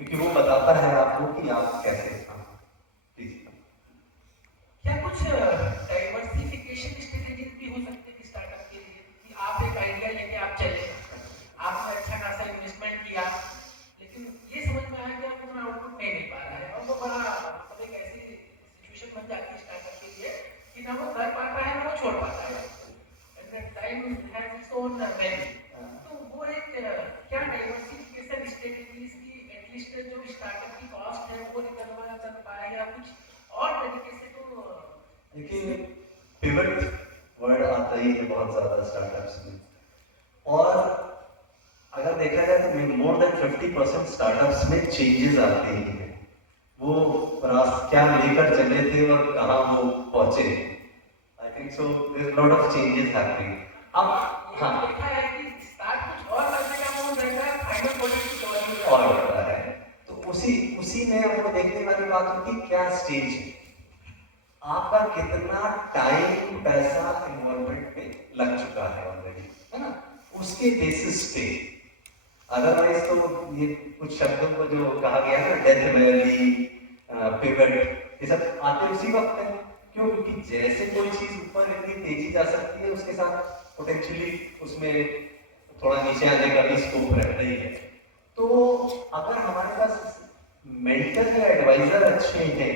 क्योंकि वो बताता है आपको कि आप कैसे काम कीजिए। क्या कुछ डाइवर्सिफिकेशन स्ट्रेटेजी भी हो सकती है कि स्टार्टअप के लिए, कि आप एक आइडिया लेके आप चले, आपने अच्छा खासा इन्वेस्टमेंट किया, लेकिन ये समझ में आया कि आप उतना आउटपुट नहीं दे पा रहा है, और वो बड़ा मतलब एक ऐसी सिचुएशन बन जाती है स्टार्टअप के लिए कि ना वो कर पाता है ना वो छोड़ पाता है, at that time has its own value. तो वो एक क्या डाइवर्सिफिकेशन स्ट्रेटेजीज की एटलीस्ट जो स्टार्टअप की कॉस्ट है वो रिकवर कर पाए या कुछ और तरीके से। तो देखिए पिवट वर्ड आता ही है बहुत ज्यादा स्टार्टअप्स में, और अगर देखा जाए तो मोर देन 50% स्टार्टअप्स में चेंजेस आते ही हैं। वो क्या लेकर चले थे और कहाँ वो पहुंचे, I think so there lot of changes happening. अब हाँ देखा है कि स्टार्ट कुछ और करने का मन रहता है, फाइनल प्रोडक्ट कुछ और होता है, तो उसी में वो देखने वाली बात होती है क्या स्टेज है, आपका कितना टाइम पैसा इन्वॉल्वमेंट पे लग चुका है ऑलरेडी, है ना, उसके बेसिस पे। अदरवाइज तो ये कुछ शब्दों को जो कहा गया ना, डेथ वैली, पिवट, ये सब आते उसी वक्त है। क्यों? क्योंकि जैसे कोई चीज ऊपर इतनी तेजी जा सकती है, उसके साथ पोटेंशियली उसमें थोड़ा नीचे आने का भी स्कोप रहता ही है। तो अगर हमारे पास मेंटर या एडवाइजर अच्छे हैं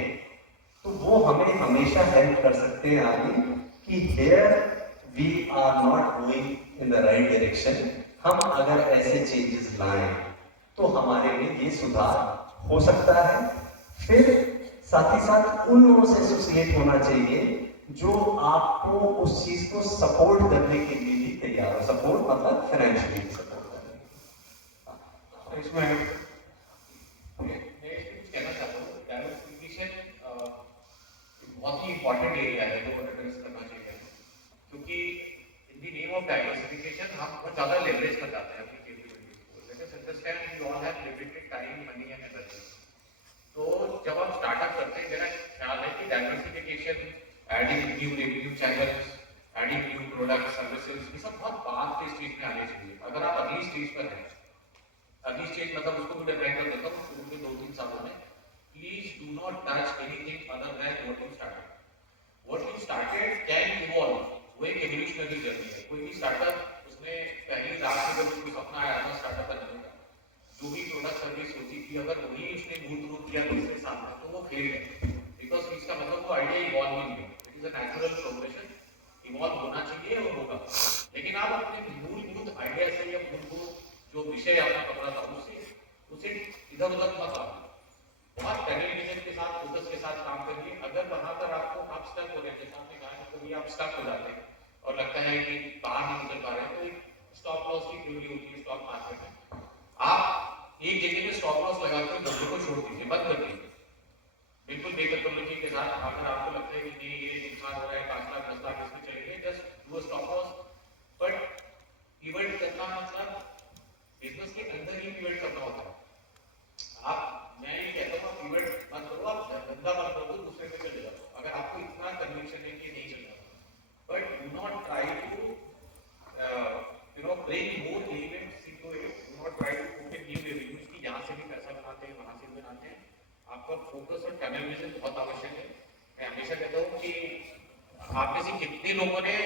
तो वो हमें हमेशा हेल्प कर सकते हैं आगे कि here we are not going in the right direction. हम अगर ऐसे चेंजेस लाएं तो हमारे में ये सुधार हो सकता है। फिर साथ ही साथ उन लोगों से एसोसिएट होना चाहिए जो आपको उस चीज को सपोर्ट करने के लिए भी तैयार हो। सपोर्ट मतलब फाइनेंशियली सपोर्ट करने। इसमें मैं कुछ कहना चाहता हूँ, डाइवर्सिफिकेशन बहुत ही इंपॉर्टेंट एरिया है जो एड्रेस करना चाहिए, क्योंकि in the name of diversification हम बहुत ज़्यादा लेवरेज कर जाते हैं अपनी कैपेबिलिटीज को। Let us understand we all have limited time, money and energy. तो जब हम स्टार्टअप करते हैं, मेरा ख्याल है कि diversification, adding new revenue channels, adding new product services, ये सब बहुत बाद के स्टेज में आने चाहिए। अगर आप अगली स्टेज पर हैं, अगली स्टेज मतलब उसको भी डिफाइन कर देता हूँ, शुरू के 2-3 सालों में please do not touch anything other than what you started. What you started can evolve, वो एक एवोल्यूशनरी जर्नी है। कोई भी स्टार्टअप उसमें पहली रात में जब उसको सपना आया था स्टार्टअप करने का, जो भी प्रोडक्ट सर्विस होती थी, अगर वही उसने मूर्त रूप दिया दूसरे साल में तो वो फेल है, बिकॉज इसका मतलब वो आइडिया इवॉल्व नहीं हुआ। It is a natural progression, evolve होना चाहिए और होगा। लेकिन आप अपने मूलभूत आइडिया से या मूलभूत जो विषय आपने पकड़ा था उसे इधर उधर मत आए, बहुत डेडिकेशन के साथ फोकस के साथ काम करिए। अगर वहां पर आपको आप स्टक हो रहे हैं, जैसे आपने कहा कभी आप स्टक हो जाते हैं और लगता है कि बाहर नहीं निकल पा रहे हैं, तो स्टॉप लॉस की थ्योरी होती है स्टॉक मार्केट में। आप एक जगह पे स्टॉप लॉस लगाते हैं, धंधे को छोड़ दीजिए, बंद कर दीजिए बिल्कुल बेतकल्लुफी के साथ। अगर आपको लगता है कि नहीं ये नुकसान हो रहा है 5 लाख 10 लाख इसमें चलेंगे, just do stop loss. But pivot करना मतलब बिजनेस के अंदर ही पिवट करना होता है। मैं ये कहता हूँ पिवट मत करो, आप धंधा मत करो, दूसरे पे चले जाओ अगर आपको इतना कन्विक्शन है कि नहीं चल रहा। But do not try to break more elements into it. Do not try to put in new revenues की यहाँ से भी पैसा बनाते हैं वहाँ से भी बनाते हैं। आपका फोकस और टनल विजन बहुत आवश्यक है। मैं हमेशा कहता हूँ कि आप में से कितने लोगों ने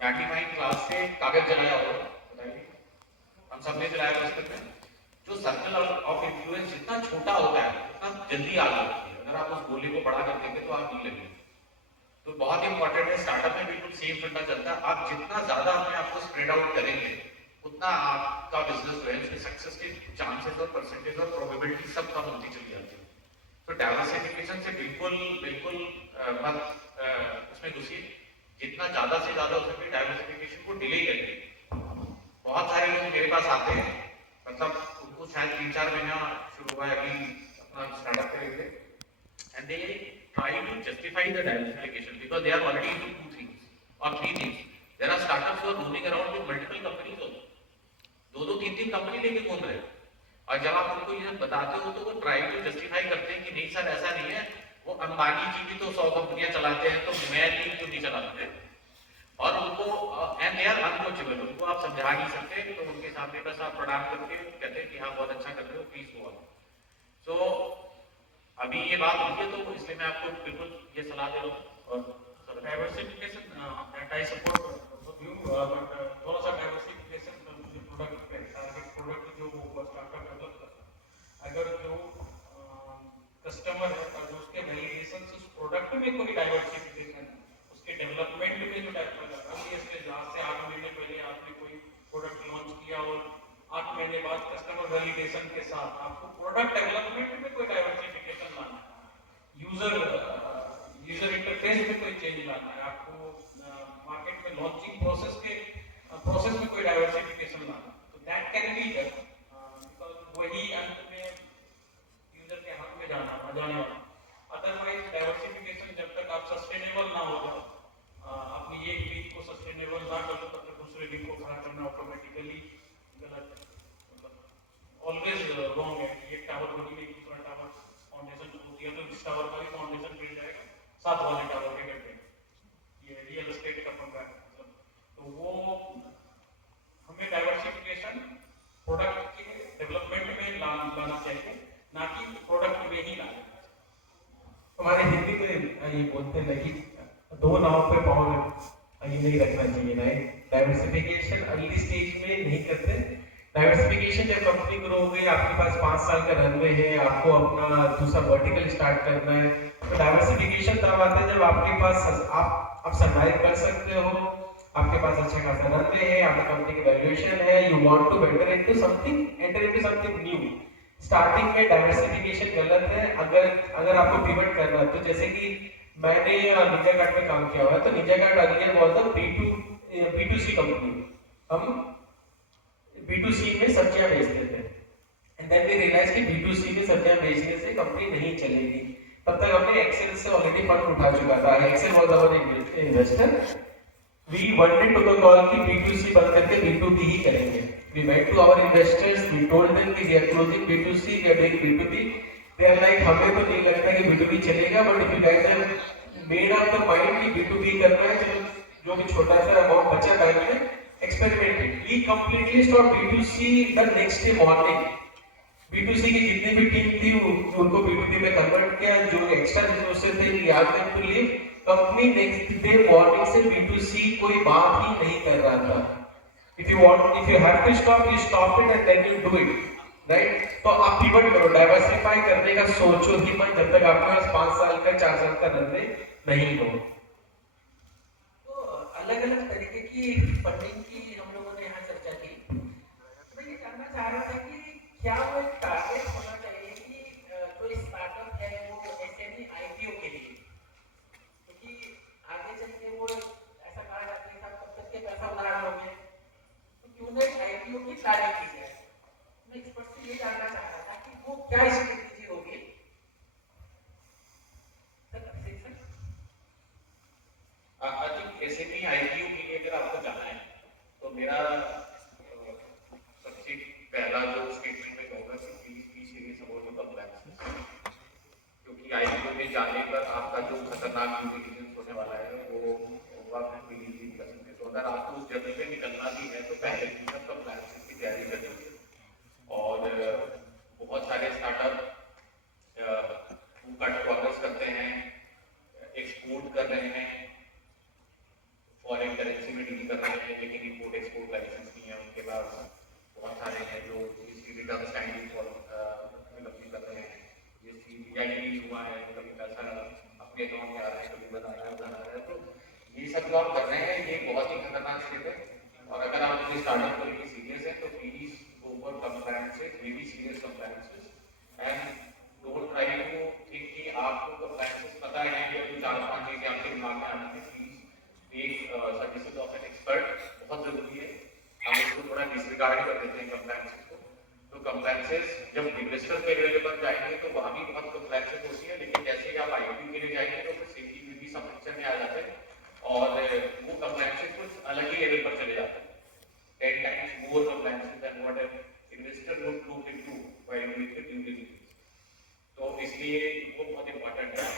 मैग्नीफाइंग ग्लास से कागज जलाया होगा, बताइए। हम सबने जलाया बचपन में। जो सर्कल ऑफ इन्फ्लुएंस जितना छोटा होता है उतना जल्दी आग लगती है। अगर आप उस गोले को बड़ा कर देंगे तो आग नहीं लगेगी। तो बहुत इंपॉर्टेंट है, स्टार्टअप में बिल्कुल सेम फंडा चलता है। आप जितना ज्यादा अपने आप को स्प्रेड आउट करेंगे उतना आपका बिजनेस जो है उसके सक्सेस के चांसेस और परसेंटेज और प्रोबेबिलिटी सब कम होती चली जाती है। तो डाइवर्सिफिकेशन से बिल्कुल बिल्कुल मत उसमें घुसिए। जितना ज्यादा से ज्यादा हो सके डाइवर्सिफिकेशन को डिले करिए। बहुत सारे लोग मेरे पास आते हैं, मतलब उनको शायद 3-4 महीना शुरू हुआ है अभी अपना स्टार्टअप करेंगे, and they try to justify the diversification because they are already into 2 things और 3 things. There are startups who are moving around with multiple companies also, 2-3 company लेके घूम रहे हैं। और जब आप उनको ये बताते हो तो वो ट्राई टू जस्टिफाई करते हैं कि नहीं सर ऐसा नहीं है, वो अंबानी जी भी तो 100 कंपनियां चलाते हैं तो मैं भी क्यों नहीं चलाते। और उनको एंड दे आर अनकोचेबल, उनको आप समझा नहीं सकते, तो उनके सामने बस आप प्रणाम करके कहते हैं कि हाँ बहुत अच्छा कर रहे हो, प्लीज गो ऑन। सो अभी ये बात हुई है तो इसलिए मैं आपको बिल्कुल ये सलाह दे रहा हूँ। और diversification I support you, but थोड़ा सा डाइवर्सिफिकेशन प्रोडक्ट पे, टारगेट प्रोडक्ट जो स्टार्टअप डेवलप करता है, अगर जो कस्टमर है और उसके वैलिडेशन से उस प्रोडक्ट में कोई डाइवर्सिफिकेशन है, उसके डेवलपमेंट में जो स्टेज आज से 8 महीने पहले आपने कोई प्रोडक्ट लॉन्च किया और 8 महीने बाद कस्टमर वैलिडेशन के साथ आपको प्रोडक्ट डेवलपमेंट में कोई डाइवर्सिफिकेशन लाना है, यूजर इंटरफेस में कोई चेंज लाना है, आपको मार्केट में लॉन्चिंग प्रोसेस में कोई डाइवर्सिफिकेशन लाना, तो that can be done because वही अंत में यूजर के हाथ में जाने वाला। अदरवाइज डाइवर्सिफिकेशन जब तक आप सस्टेनेबल ना हो जाओ, अपनी एक लीग को सस्टेनेबल ना करो तब तक दूसरे लीग को खड़ा करना ऑटोमेटिकली गलत है, मतलब ऑलवेज रॉन्ग है। एक टावर बनी एक दूसरा टावर फाउंडेशन टूट गया तो इस टावर का भी फाउंडेशन गिर जाएगा, साथ वाले टावर के गिर जाएगा। ये रियल एस्टेट का पंगा है, मतलब तो वो हमें डाइवर्सिफिकेशन प्रोडक्ट के डेवलपमेंट में लाना चाहिए, ना कि प्रोडक्ट में ही लाना। हमारे हिंदी में ये बोलते हैं कि 2 नाव पे पाँव ये नहीं रखना चाहिए, राइट। डाइवर्सिफिकेशन अर्ली स्टेज में नहीं करते। डाइवर्सिफिकेशन जब कंपनी ग्रो हो गई, आपके पास 5 साल का रनवे है, आपको अपना दूसरा वर्टिकल स्टार्ट करना है, तो डाइवर्सिफिकेशन तब आता है जब आपके पास आप सर्वाइव कर सकते हो, आपके पास अच्छा खासा रनवे है, आपकी कंपनी की वैल्यूएशन है, you want to enter into something new. Starting में डाइवर्सिफिकेशन गलत है। अगर आपको पिवट करना है, तो जैसे कि मैंने निंजा कार्ड में काम किया हुआ है, तो Ninja card earlier was a B2C company. हम B2C में सब्जियां बेचते थे, एंड देन वी रियलाइज कि B2C में सब्जियां बेचने से कंपनी नहीं चलेगी। तब तक हमने एक्सेल से ऑलरेडी फंड उठा चुका था, Accel was our investor. We wanted to the call कि B2C बंद करके B2B ही करेंगे। We went to our investors, we told them कि we are closing B2C, we are doing B2B. They are like हमें तो नहीं लगता कि B2B चलेगा, but if you guys have made up the mind कि B2B करना है, चलो जो भी छोटा सा अमाउंट बचा बैंक में, experimented. We completely stopped B2C the next day morning. B2C की जितनी भी टीम थी उनको B2B में कन्वर्ट किया, जो एक्स्ट्रा रिसोर्सेज थे we asked them to leave. Company next day morning से B2C कोई बात ही नहीं कर रहा था। If you have to stop, you stop it and then you do it, right? तो आप पिवट करो, डाइवर्सिफाई करने का सोचो ही मत जब तक आपके पास 5 साल का 4 साल का रनवे नहीं हो। तो अलग-अलग तरीके की फंडिंग की हम लोगों ने यहाँ चर्चा की। तो मैं ये जानना चाह रहा था कि क्या वो एक टारगेट होना चाहिए कि जो स्टार्टअप है वो एसएमई आईपीओ के लिए, क्योंकि आगे चल के वो ऐसा कहा जाता है साहब कब तक के पैसा उधार लोगे, तो क्यों ना आईपीओ की प्लानिंग की जाए। मैं एक्सपर्ट से ये जानना चाह रहा था कि वो क्या स्ट्रेटेजी होगी। आई थिंक एसएमई आईपीओ के लिए अगर आपको जाना है तो मेरा सबसे पहला जो स्टेटमेंट में कहूँगा कि please be serious about the compliances, क्योंकि आईपीओ में जाने पर आपका जो खतरनाक ड्यू डिलिजेंस होने वाला है वो आप बिलीव नहीं कर सकते। तो अगर आपको उस जर्नी पे निकलना भी है तो पहले की सब कंप्लायंसेस की तैयारी करनी है। और बहुत सारे स्टार्टअप कट प्रोग्रेस करते हैं, एक्सपोर्ट कर रहे हैं, फॉरेन करेंसी में डील कर रहे हैं, लेकिन इंपोर्ट एक्सपोर्ट लाइसेंस नहीं है उनके पास। बहुत सारे हैं जो जीएसटी रिटर्न स्टैंडिंग कर रहे हैं, जीएसटी नहीं हुआ है, मतलब पैसा अपने अकाउंट में आ रहा है, कभी बना रहा है, उधर आ रहा है। तो ये सब जो आप कर रहे हैं ये बहुत ही खतरनाक स्टेप है। और अगर आप अपने स्टार्टअप को लेकर सीरियस है तो please go for compliances, really serious compliances and don't try to think कि आपको कंप्लायंसेस पता है कि अभी 4-5 चीजें आपके दिमाग में आनी है। एक सर्विसेज ऑफ एन एक्सपर्ट बहुत जरूरी है। हम इसको थोड़ा डिसरिगार्ड कर देते हैं कंप्लायंसेस को। तो कंप्लायंसेस जब इन्वेस्टर के लेवल पर जाएंगे तो वहाँ भी बहुत कंप्लायंसेस होती है, लेकिन जैसे ही आप आईपीओ के लिए जाएंगे तो फिर सेफ्टी में भी सब पिक्चर में आ जाते हैं और वो कंप्लायंसेस कुछ अलग ही लेवल पर चले जाते हैं। 10 times more compliances than what an investor would look into while doing the due diligence. तो इसलिए वो बहुत इंपॉर्टेंट है।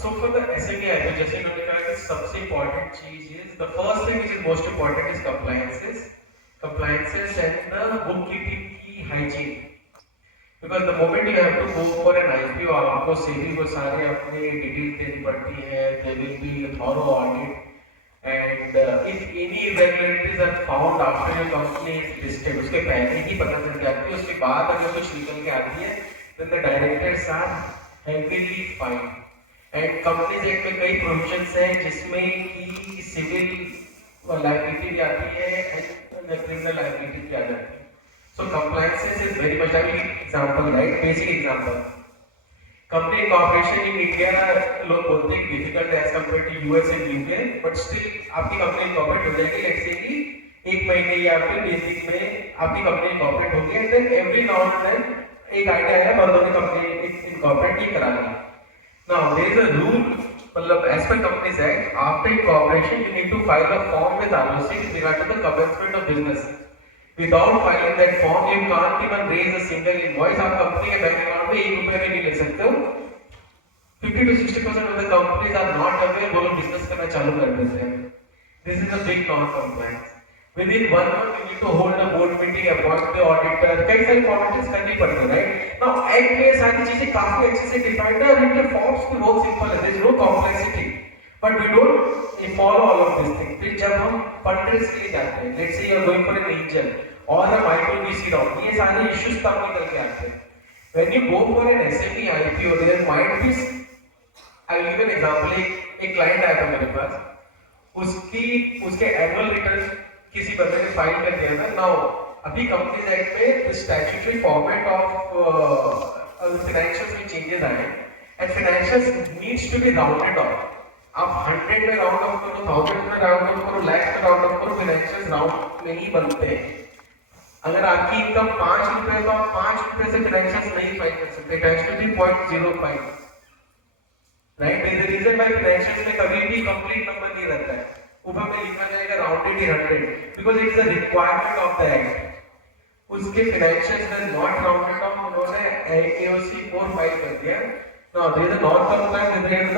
So for the SME IPO, जैसे मैंने कहा कि सबसे important चीज is the first thing which is most important is compliances and the bookkeeping की hygiene. Because the moment you have to go for an IPO, आपको सेबी को सारे अपने डिटेल्स देनी पड़ती है, there will be a thorough audit, and if any irregularities are found after your company is listed, उसके पहले ही पता चल जाती है, उसके बाद अगर कुछ निकल के आती है, then the directors are heavily fined. And Companies Act में कई प्रोविजंस हैं जिसमें कि सिविल लायबिलिटी भी आती है and क्रिमिनल लायबिलिटी भी आ जाती है। So compliances is very much, I will give example, right? Basic example. Company incorporation in India लोग बोलते हैं difficult as compared to US and UK, but still आपकी कंपनी incorporate हो जाएगी, let's say कि 1 महीने या फिर 20 दिन में आपकी कंपनी incorporate होगी, and then every now and then एक आइडिया है बंदों ने कंपनी incorporate ही करा ली। Now there is a rule, मतलब as per Companies Act, after incorporation you need to file a form with ROC with regard to the commencement of business. Without filing that form, you can't even raise a single invoice. आप company के bank account में 1 रुपए भी नहीं ले सकते हो। 50 to 60% of the companies are not aware, वो लोग बिजनेस करना चालू कर देते हैं। This is a big non-compliance. Within 1 month, you need to hold a board meeting, appoint the auditor. कई सारी formalities करनी पड़ती है, right? Now, Act में सारी चीजें काफी अच्छे से defined है और इनके forms भी बहुत simple है. There is no complexity. But we don't follow all of these things. फिर जब हम fundraise के लिए जाते हैं, let's say you are going for an angel or a micro VC round, ये सारे issues तब निकल के आते हैं. When you go for an SME IPO, there might be, I will give an example. एक client आया था मेरे पास, उसके annual return किसी बंदे ने फाइल कर दिया था। नाउ अभी कंपनीज एक्ट में स्टैट्यूटरी फॉर्मेट ऑफ फाइनेंशियल्स में चेंजेस आए and financials needs to be rounded off. आप 100 में राउंड ऑफ करो, 1000 में राउंड ऑफ करो, लाख में राउंड ऑफ करो, फाइनेंशियल्स राउंड में ही बनते हैं। अगर आपकी इनकम 5 रुपए तो आप 5 रुपए से फाइनेंशियल्स नहीं फाइल कर सकते, it has to be 0.05, right? There is a reason why financials में कभी भी कंप्लीट नंबर नहीं रहता है, ऊपर में लिखा जाएगा rounded 100 because it is a requirement of the act. उसके फाइनेंशियल्स में नॉट राउंडेड ऑफ, उन्होंने AOC 4 फाइल कर दिया। Now there is a non compliance with regard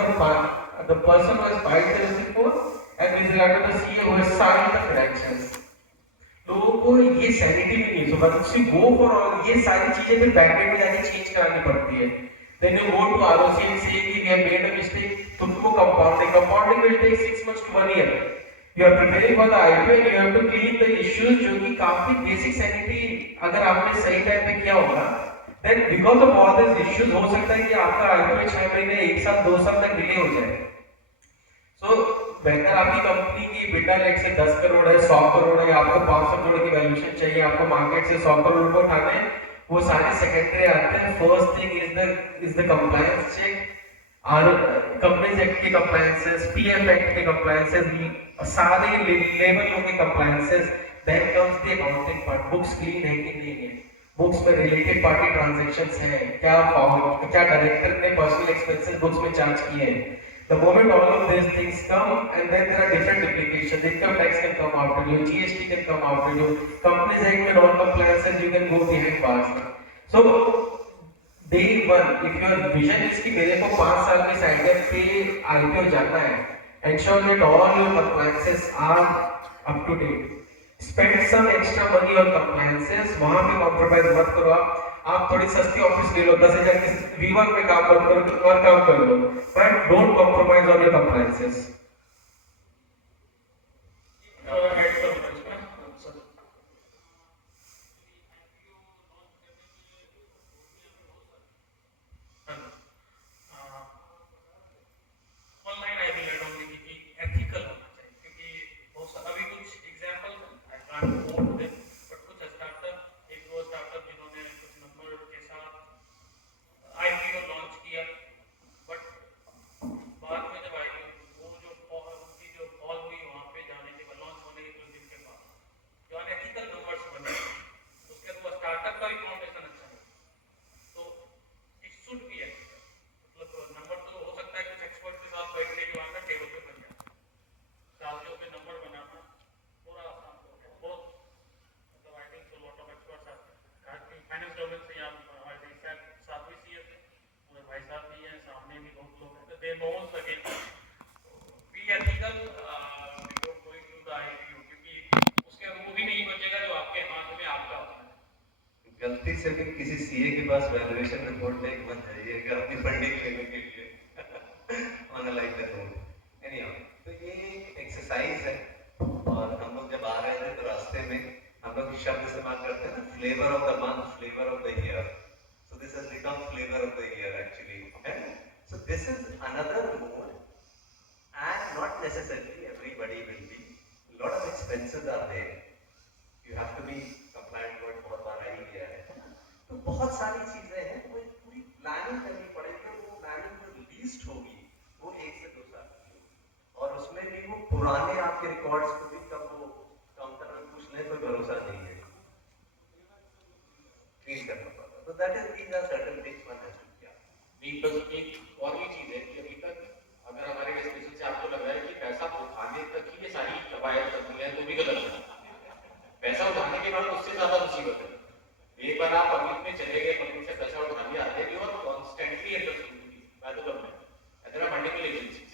to the person who has filed AOC 4 and with regard to the CEO who has signed the financials. लोगों को ये sanity भी नहीं, so but see go for all ये सारी चीजें फिर backend में जाके चेंज करानी पड़ती है। Then you go to ROC and say कि we have made a mistake, तुमको compounding will take 6 months to 1 year. You are preparing for the IPO and you have to clean the issues जो कि काफी basic sanity अगर आपने सही time पे किया होगा, then because of all these issues हो सकता है कि आपका IPO 6 महीने, 1 साल, 2 साल तक डिले हो जाए। सो बेहतर आपकी कंपनी की बेटा लाइक से 10 करोड़ है, 100 करोड़ है, आपको 500 करोड़ की वैल्यूएशन चाहिए, आपको मार्केट से 100 करोड़ को उठाने हैं, वो सारे सेकेंडरी आते हैं। First thing is the compliance check, और कंपनीज एक्ट के कंप्लायंसेस, पीएफ एक्ट के कंप्लायंसेस, सारे लेबर लॉ के compliances. Then comes the accounting part, books clean है कि नहीं है, बुक्स में रिलेटेड पार्टी ट्रांजैक्शंस हैं क्या, क्या डायरेक्टर ने पर्सनल एक्सपेंसेस बुक्स में चार्ज किए हैं। The moment all of these things come, and then there are different implications. Income tax can come after you, GST can come after you, Companies Act में non-compliance you can go behind bars. So day one, if your vision is कि मेरे को 5 साल की side पे IPO जाना है, ensure that all your compliances are up to date. Spend some extra money on compliances, वहाँ पे compromise मत करो आप थोड़ी सस्ती ऑफिस ले लो, 10,000 की V1 पे काम मत करो और काम कर लो, but don't compromise on your compliances. Add करूंगा इसमें, sir. Online I will add only कि एथिकल होना चाहिए, क्योंकि बहुत सारा अभी कुछ example I can't quote them, but कुछ स्टार्टअप, एक दो स्टार्टअप जिन्होंने कुछ नंबर के साथ आईपीओ लॉन्च किया, बट बाद में जब आईपीओ वो जो उनकी जो कॉल हुई वहाँ पे जाने के बाद, लॉन्च होने के कुछ दिन के बाद जो अनएथिकल नंबर्स बने, उसके बाद वो स्टार्टअप का भी फाउंडेशन अच्छा है, तो इट शुड बी एथिकल। मतलब नंबर तो हो सकता है कुछ एक्सपर्ट के साथ बैठने के बाद में टेबल पे बन जाए, साजियों पे नंबर बनाना थोड़ा आसान हो गया बहुत। मतलब I think lot of experts are finance domain से आप आई थिंक शायद 7वीं सीए से पूरे भाई साहब भी हैं, सामने भी बहुत लोग हैं, तो they knows the game. Be ethical before going to the IPO, क्योंकि उसके वो भी नहीं बचेगा जो आपके हाथ में आपका होता है। गलती से भी किसी सीए के पास वैल्यूएशन रिपोर्ट लेके मत जाइएगा अपनी फंडिंग लेने के लिए on like that road. Anyhow, तो ये एक एक्सरसाइज है, और हम लोग जब आ रहे थे तो रास्ते में हम लोग शब्द इस्तेमाल करते हैं ना, flavour of the month, flavour of the year. So this has become flavour of the year actually, so this is another mode, and not necessarily everybody will be, lot of expenses are there, you have to be compliant with बहुत बार आई गया है, तो बहुत सारी चीजें हैं, वो एक पूरी प्लानिंग करनी पड़ेगी, और वो प्लानिंग जो लीस्ट होगी वो 1 से 2 साल की होगी, और उसमें भी वो पुराने आपके रिकॉर्ड्स को भी कब वो काउंटर में पूछ लें कोई भरोसा नहीं है, क्लीन करना पड़ता। तो that is these are certain things one has to किया। नहीं, बस एक और भी चीज है कि अभी तक अगर हमारे डिस्कशन से आपको लग रहा है कि पैसा उठाने तक ही ये सारी कवायद करनी है, तो भी गलत है। पैसा उठाने के बाद उससे ज्यादा मुसीबत है। एक बार आप पब्लिक में चले गए, पब्लिक से पैसा उठा लिया, then you are constantly under scrutiny by the government, there are multiple agencies,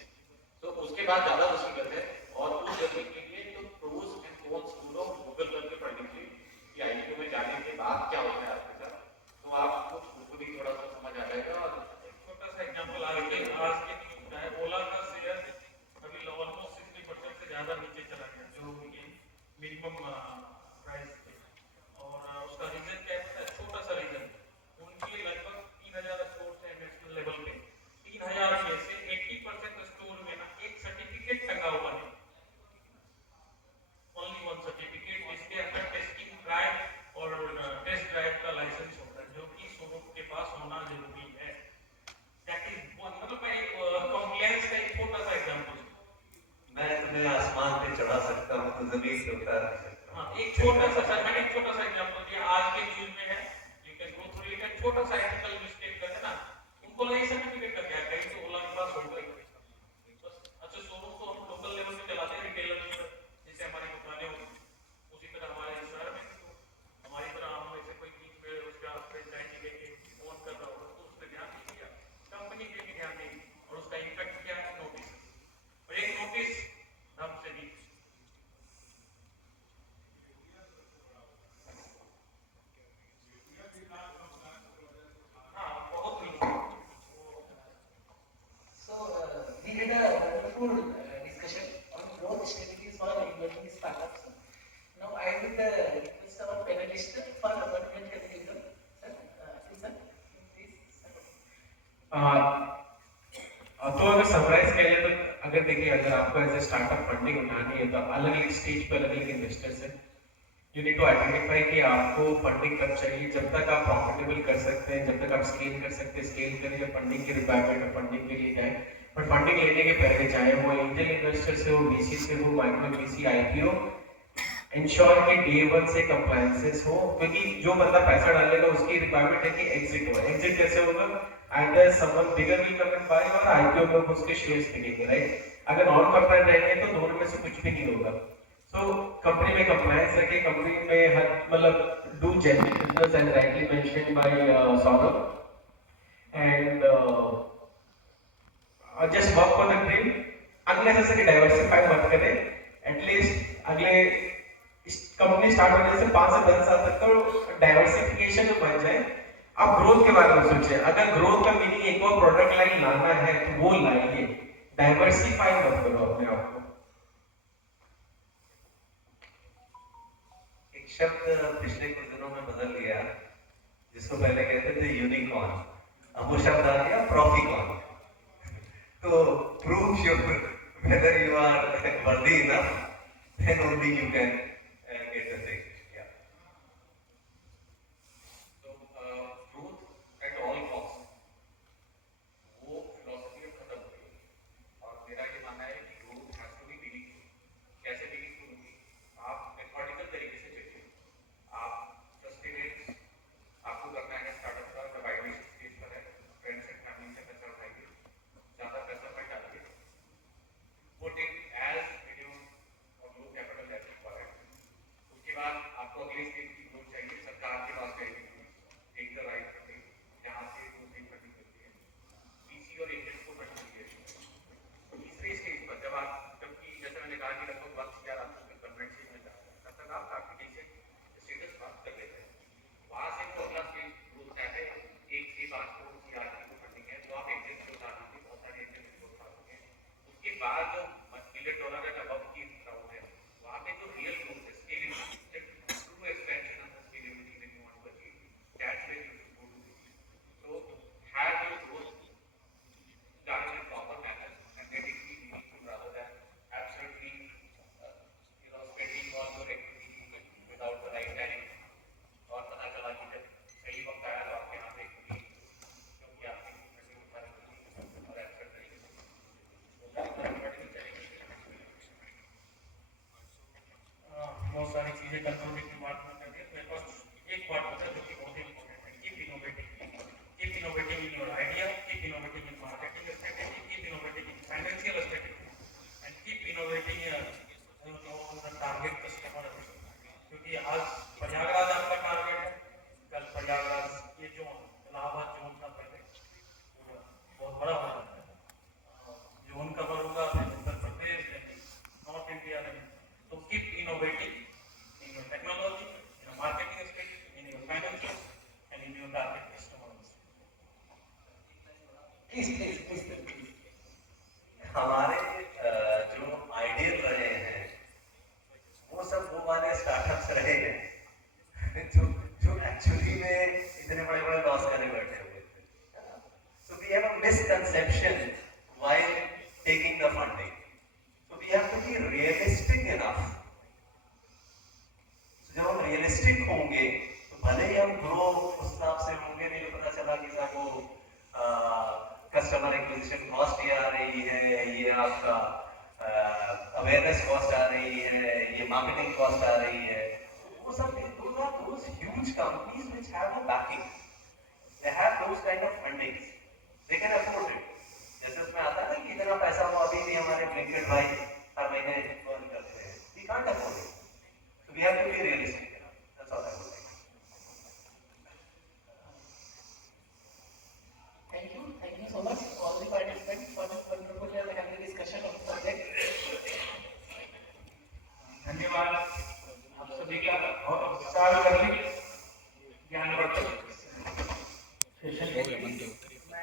तो उसके बाद ज्यादा मुसीबत है। और उस जगह के लिए तो प्रोज एंड कॉन्स पूरा गूगल करके पढ़ लीजिए कि आईपीओ में जाने के बाद क्या होता है आपके साथ, तो आपको खुद भी थोड़ा सा समझ आ जाएगा। और छोटा सा एग्जांपल, आज के न्यूज़ में है, ओला का शेयर अभी ऑलमोस्ट 60% से ज्यादा नीचे चला गया, जो उनकी मिनिमम प्राइस थी, और उसका रीजन क्या है, छोटा सा रीजन, उनकी लगभग 3000 स्टोर है नेशनल लेवल पे, 3000 में से 80% स्टोर में ना एक सर्टिफिकेट टंगा हुआ है, ओनली वन सर्टिफिकेट, जिसके अंदर टेस्टिंग ड्राइव और टेस्ट ड्राइव का लाइसेंस होता है, जो कि शोरूम के पास होना जरूरी है। दैट इज वन, मतलब मैं कॉम्प्लायंस का एक छोटा सा एग्जांपल, मैं तुम्हें आसमान पे चढ़ा सकता हूँ तो जमीन पे उतार नहीं सकता। हाँ, एक छोटा सा सर, मैंने एक छोटा सा एग्जांपल दिया, आज के न्यूज़ में है, you can go through it, छोटा सा एथिकल मिस्टेक करते ना, उनको लगे सर्टिफिकेट का क्या, कहीं तो ओला के पास होगा ही बस। अच्छा, शोरूम तो हम लोकल लेवल पे चलाते हैं, रिटेलर जैसे हमारी दुकानें होती, उसी तरह हमारे शहर में तो हमारी तरह हम ऐसे कोई चीज पे उसका फ्रेंचाइजी लेके ओन कर रहा होगा, तो उस पर ध्यान नहीं दिया, कंपनी पे भी ध्यान देगी, और उसका इम्पैक्ट क्या है, नोटिस, और एक नोटिस ढंग से दी। हाँ, आपको एज ए स्टार्टअप फंडिंग उठानी है तो अलग अलग स्टेज पर अलग अलग इन्वेस्टर्स हैं। यू नीड टू आइडेंटिफाई कि आपको फंडिंग कब चाहिए। जब तक आप प्रॉफिटेबल कर सकते हैं, जब तक आप स्केल कर सकते हैं, स्केल करें। जब फंडिंग की रिक्वायरमेंट है फंडिंग के लिए जाए, बट फंडिंग लेने के पहले चाहे वो एंजल इन्वेस्टर से हो, वीसी से हो, माइक्रो वीसी, आईपीओ, इंश्योर कि डे वन से कंप्लायंसेस हो, क्योंकि जो बंदा पैसा डालेगा उसकी रिक्वायरमेंट है कि एग्जिट हो। एग्जिट कैसे होगा? Either someone bigger will come and buy और आईपीओ में उसके शेयर्स बिकेंगे, राइट? अगर नॉन कंप्लायंट रहेंगे तो दोनों में से कुछ भी नहीं होगा। सो कंपनी में कंप्लायंस रखे, कंपनी में हर मतलब do genuine business and rightly mentioned by Saurabh, and just work for the dream. Unnecessary diversify मत करें। एटलीस्ट अगले कंपनी स्टार्ट होने से 5 से 10 साल तक तो डाइवर्सिफिकेशन बन जाए। आप ग्रोथ के बारे में सोचिए। अगर ग्रोथ का मीनिंग एक और प्रोडक्ट लाइन लाना है तो वो लाइए, डाइवर्सिफाई मत करो अपने आप को। एक शब्द पिछले कुछ दिनों में बदल गया, जिसको पहले कहते थे यूनिकॉर्न, अब वो शब्द आ गया प्रॉफिकॉर्न। तो prove your whether you are worthy enough, then only you can get the thing. Yeah. So growth at all costs, वो philosophy अब खत्म हो गई है। और मेरा ये मानना है कि growth has to be meaningful। कैसे meaningful होगी? आप methodical तरीके से चलिए। आप sustenance आपको करना है स्टार्टअप का, जब आइडियल स्टेज पर है, फ्रेंड्स एंड फैमिली से पैसा उठाइए, ज़्यादा पैसा मत डालिए, put it as minimum और low capital as required। उसके बाद आपको अगले स्टेज की ग्रोथ चाहिए, सरकार के पास चाहिए, टेक द राइट फंडिंग, जहाँ से दूसरी फंडिंग मिलती है, वीसी और एंजल्स को फंडिंग चाहिए। तीसरे स्टेज पर जबकि जैसे मैंने कहा कि लगभग वक्त यार आपको कन्वेंशन में जाता है, तब तक आप एप्लीकेशन स्टेटस प्राप्त कर लेते हैं। वहाँ से तो अगला स्टेज ग्रोथ क्या है, 1 से 5 करोड़ की आदमी को फंडिंग है, तो आप एंजल्स को उठा दीजिए, बहुत सारे एंजल्स को उठा सकते हैं। उसके बाद जो $1 बिलियन का अब की क्राउड है, वहाँ पे जो रियल ग्रोथ है, scalability, true expansion of the scalability when you want to achieve, that's where you should go to. So have your growth done in a proper manner and get it meaningful rather than absolutely spending all your equity without the right timing। और पता चला कि जब सही वक्त आया तो आपके हाथ equity क्योंकि आपकी equity उठा रही और एक्सेप्ट नहीं बहुत सारी चीजें कंट्रोल की बात में करते हैं। मेरे पास एक बात होता है जो कि बहुत इंपॉर्टेंट है, keep innovating in your idea, keep innovating in marketing strategy, keep innovating in financial strategy and keep innovating in target customer. क्योंकि आज प्रयागराज आपका टारगेट है, कल प्रयागराज ये जोन इलाहाबाद जोन का पहले बहुत बड़ा हो जाता है, जोन कवर होगा फिर उत्तर प्रदेश, नॉर्थ इंडिया में। तो keep innovating in your technology, in your marketing space, in your finances, and in your target customers. Please. हमारे जो आइडियल रहे हैं वो सब वो वाले स्टार्टअप्स रहे हैं जो एक्चुअली में इतने बड़े बड़े लॉस करने बैठे हुए थे। So we have a misconception while taking the funding, so we have to be realistic enough. जब हम रियलिस्टिक होंगे तो भले ही हम ग्रो उस हिसाब से होंगे, नहीं तो पता चला कि साहब वो कस्टमर एक्विजिशन कॉस्ट ये आ रही है, ये आपका अवेयरनेस कॉस्ट आ रही है, ये मार्केटिंग कॉस्ट आ रही है। वो सब those huge companies which have a backing, they have those kind of